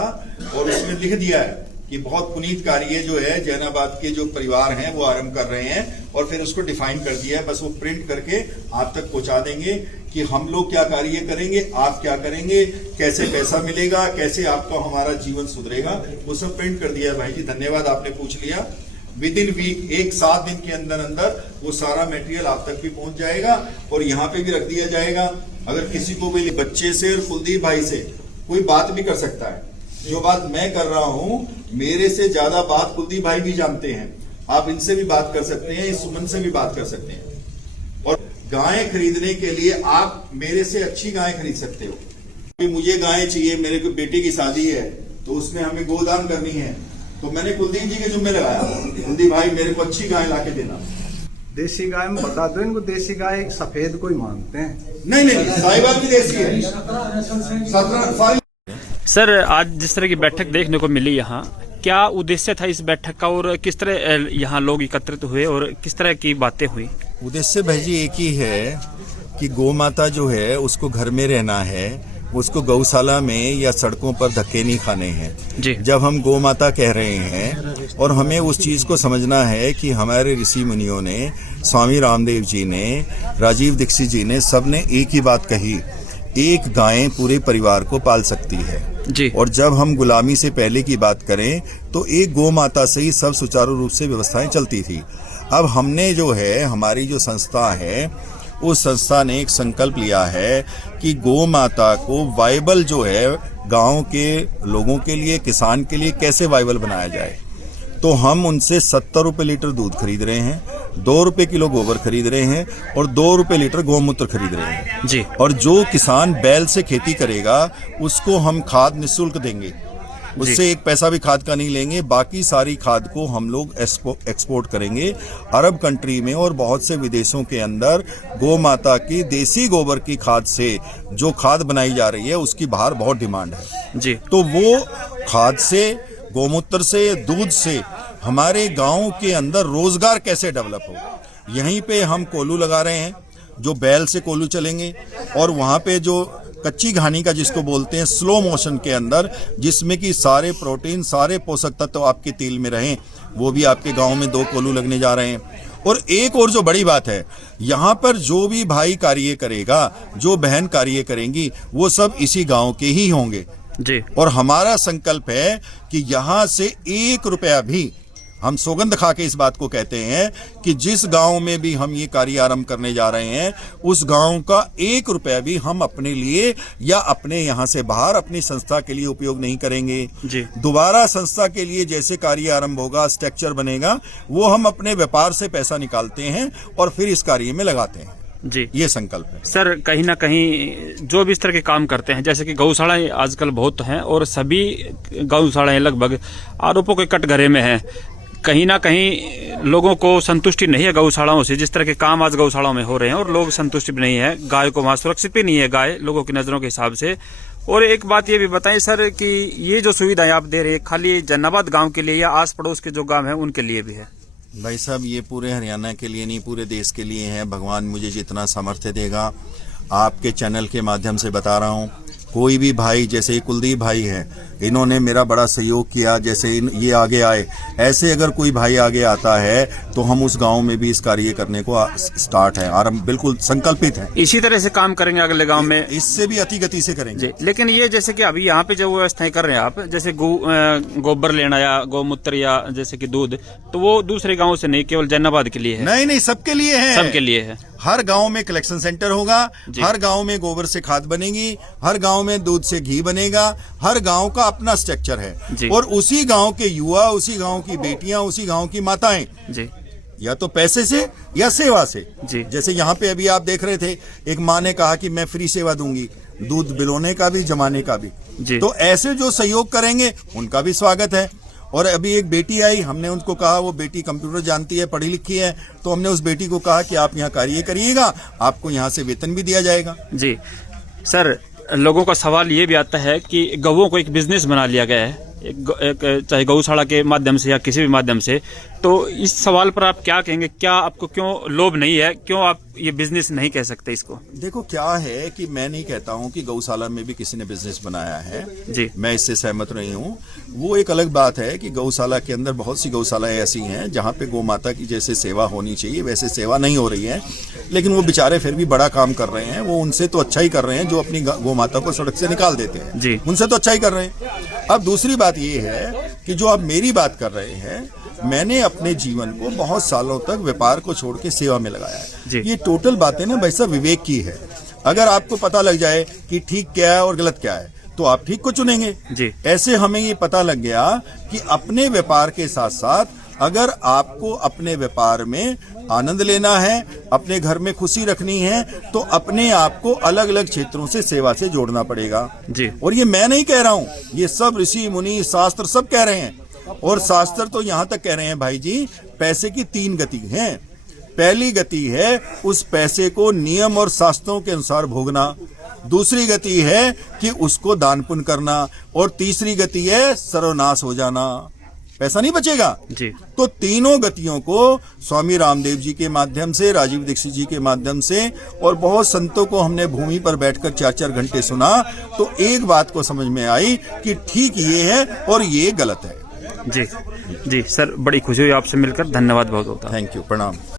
और उसमें लिख दिया है कि बहुत पुनीत कार्य जो है जैनाबाद के जो परिवार हैं वो आरंभ कर रहे हैं और फिर उसको डिफाइन कर दिया है। बस वो प्रिंट करके आप तक पहुंचा देंगे कि हम लोग क्या कार्य करेंगे, आप क्या करेंगे, कैसे पैसा मिलेगा, कैसे आपका हमारा जीवन सुधरेगा, वो सब प्रिंट कर दिया है। भाई जी धन्यवाद, आपने पूछ लिया। विद इन वीक, एक 7 दिन के अंदर अंदर वो सारा मटेरियल आप तक भी पहुंच जाएगा और यहाँ पे भी रख दिया जाएगा। अगर किसी को भी बच्चे से और कुलदीप भाई से कोई बात भी कर सकता है। जो बात मैं कर रहा हूं मेरे से ज्यादा बात कुलदीप भाई भी जानते हैं। आप इनसे भी बात कर सकते हैं, इस सुमन से भी बात कर सकते हैं। और गाय खरीदने के लिए आप मेरे से अच्छी गाय खरीद सकते हो। मुझे गाय चाहिए, मेरे को बेटे की शादी है तो उसमें हमें गोदान करनी है, तो मैंने कुलदीप जी के जुम्मे लगाया, कुलदीप भाई मेरे को अच्छी गाय लाके देना। देसी गाय में बता दो इनको, देसी गाय सफेद को ही मानते हैं। नहीं, साहिवाल भी देसी है। 17 सर, आज जिस तरह की बैठक देखने को मिली यहाँ, क्या उद्देश्य था इस बैठक का और किस तरह यहाँ लोग एकत्रित हुए और किस तरह की बातें हुई? उद्देश्य भाई जी एक ही है कि गौ माता जो है उसको घर में रहना है, उसको गौशाला में या सड़कों पर धक्के नहीं खाने हैं जी। जब हम गौ माता कह रहे हैं, और हमें उस चीज़ को समझना है कि हमारे ऋषि मुनियों ने, स्वामी रामदेव जी ने, राजीव दीक्षित जी ने, सब ने एक ही बात कही, एक गाय पूरे परिवार को पाल सकती है जी। और जब हम गुलामी से पहले की बात करें तो एक गौ माता से ही सब सुचारू रूप से व्यवस्थाएं चलती थी। अब हमने जो है, हमारी जो संस्था है, उस संस्था ने एक संकल्प लिया है कि गौ माता को वाइबल जो है गांव के लोगों के लिए, किसान के लिए कैसे वाइबल बनाया जाए। तो हम उनसे 70 रुपये लीटर दूध खरीद रहे हैं, 2 रुपये किलो गोबर खरीद रहे हैं और 2 रुपये लीटर गौमूत्र खरीद रहे हैं जी। और जो किसान बैल से खेती करेगा उसको हम खाद निःशुल्क देंगे, उससे एक पैसा भी खाद का नहीं लेंगे। बाकी सारी खाद को हम लोग एक्सपोर्ट करेंगे अरब कंट्री में और बहुत से विदेशों के अंदर। गौ माता की देसी गोबर की खाद से जो खाद बनाई जा रही है उसकी बाहर बहुत डिमांड है जी। तो वो खाद से, गौमूत्र से, दूध से हमारे गांव के अंदर रोजगार कैसे डेवलप हो। यहीं पे हम कोल्हू लगा रहे हैं, जो बैल से कोल्हू चलेंगे, और वहाँ पे जो कच्ची घानी का जिसको बोलते हैं, स्लो मोशन के अंदर, जिसमें कि सारे प्रोटीन, सारे पोषक तत्व आपके तेल में रहें, वो भी आपके गांव में 2 कोल्हू लगने जा रहे हैं। और एक और जो बड़ी बात है, यहाँ पर जो भी भाई कार्य करेगा, जो बहन कार्य करेंगी, वो सब इसी गांव के ही होंगे जी। और हमारा संकल्प है कि यहाँ से 1 रुपया भी, हम सौगंध खा के इस बात को कहते हैं कि जिस गांव में भी हम ये कार्य आरंभ करने जा रहे हैं, उस गांव का 1 रुपया भी हम अपने लिए या अपने यहाँ से बाहर अपनी संस्था के लिए उपयोग नहीं करेंगे जी। दोबारा संस्था के लिए जैसे कार्य आरंभ होगा, स्ट्रक्चर बनेगा, वो हम अपने व्यापार से पैसा निकालते हैं और फिर इस कार्य में लगाते हैं जी। ये संकल्प है सर, कहीं ना कहीं जो भी इस तरह के काम करते हैं, जैसे कि गौशालाएं आजकल बहुत हैं और सभी गौशालाएं लगभग आरोपों के कटघरे में हैं। कहीं ना कहीं लोगों को संतुष्टि नहीं है गौशालाओं से, जिस तरह के काम आज गौशालाओं में हो रहे हैं, और लोग संतुष्टि भी नहीं है। गाय को वहाँ सुरक्षित भी नहीं है गाय, लोगों की नज़रों के हिसाब से। और एक बात ये भी बताएं सर कि ये जो सुविधाएं आप दे रहे हैं खाली जैनाबाद गाँव के लिए या आस पड़ोस के जो गाँव हैं उनके लिए भी है? भाई साहब, ये पूरे हरियाणा के लिए नहीं, पूरे देश के लिए है। भगवान मुझे जितना सामर्थ्य देगा, आपके चैनल के माध्यम से बता रहा हूँ, कोई भी भाई, जैसे कुलदीप भाई हैं, इन्होंने मेरा बड़ा सहयोग किया, जैसे ये आगे आए, ऐसे अगर कोई भाई आगे आता है तो हम उस गांव में भी इस कार्य करने को स्टार्ट है, आरंभ बिल्कुल संकल्पित है। इसी तरह से काम करेंगे अगले गांव में? इससे भी अति गति से करेंगे जी। लेकिन ये जैसे कि अभी यहाँ पे जो व्यवस्थाएं कर रहे हैं आप, जैसे गोबर लेना या गौमूत्र या जैसे कि दूध, तो वो दूसरे गाँव से नहीं, केवल जैनाबाद के लिए है? नहीं, सबके लिए है, सबके लिए है। हर गांव में कलेक्शन सेंटर होगा, हर गांव में गोबर से खाद बनेगी, हर गांव में दूध से घी बनेगा, हर गांव का अपना स्ट्रक्चर है और उसी गांव के युवा, उसी गांव की बेटियां, उसी गांव की माताएं जी, या तो पैसे से या सेवा से जी। जैसे यहाँ पे अभी आप देख रहे थे, एक माँ ने कहा कि मैं फ्री सेवा दूंगी, दूध बिलोने का भी, जमाने का भी जी। तो ऐसे जो सहयोग करेंगे उनका भी स्वागत है। और अभी एक बेटी आई, हमने उनको कहा, वो बेटी कंप्यूटर जानती है, पढ़ी लिखी है, तो हमने उस बेटी को कहा कि आप यहाँ कार्य करिएगा, आपको यहाँ से वेतन भी दिया जाएगा जी। सर, लोगों का सवाल ये भी आता है कि गौओं को एक बिजनेस बना लिया गया है, एक चाहे गौशाला के माध्यम से या किसी भी माध्यम से, तो इस सवाल पर आप क्या कहेंगे? क्या आपको क्यों लोभ नहीं है, क्यों आप ये बिजनेस नहीं कह सकते इसको? देखो क्या है कि मैं नहीं कहता हूं कि गौशाला में भी किसी ने बिजनेस बनाया है जी, मैं इससे सहमत नहीं हूं। वो एक अलग बात है कि गौशाला के अंदर बहुत सी गौशालाएं ऐसी हैं जहां पे गौ माता की जैसे सेवा होनी चाहिए वैसे सेवा नहीं हो रही है, लेकिन वो बेचारे फिर भी बड़ा काम कर रहे हैं। वो उनसे तो अच्छा ही कर रहे हैं जो अपनी गौ माता को सड़क से निकाल देते हैं जी, उनसे तो अच्छा ही कर रहे हैं। अब दूसरी बात ये है कि जो आप मेरी बात कर रहे हैं, मैंने अपने जीवन को बहुत सालों तक व्यापार को छोड़ के सेवा में लगाया है। ये टोटल बातें ना भाई साहब विवेक की है। अगर आपको पता लग जाए कि ठीक क्या है और गलत क्या है तो आप ठीक को चुनेंगे जी। ऐसे हमें ये पता लग गया कि अपने व्यापार के साथ साथ अगर आपको अपने व्यापार में आनंद लेना है, अपने घर में खुशी रखनी है, तो अपने आप को अलग अलग क्षेत्रों से सेवा से जोड़ना पड़ेगा जी। और ये मैं नहीं कह रहा हूं, ये सब ऋषि मुनि शास्त्र सब कह रहे हैं। और शास्त्र तो यहां तक कह रहे हैं भाई जी, पैसे की 3 गति हैं। पहली गति है उस पैसे को नियम और शास्त्रों के अनुसार भोगना, दूसरी गति है कि उसको दान पुण्य करना, और तीसरी गति है सर्वनाश हो जाना, पैसा नहीं बचेगा जी। तो तीनों गतियों को स्वामी रामदेव जी के माध्यम से, राजीव दीक्षित जी के माध्यम से और बहुत संतों को हमने भूमि पर बैठकर 4-4 घंटे सुना, तो एक बात को समझ में आई कि ठीक ये है और ये गलत है। जी जी सर, बड़ी खुशी हुई आपसे मिलकर। धन्यवाद बहुत बहुत। थैंक यू, प्रणाम।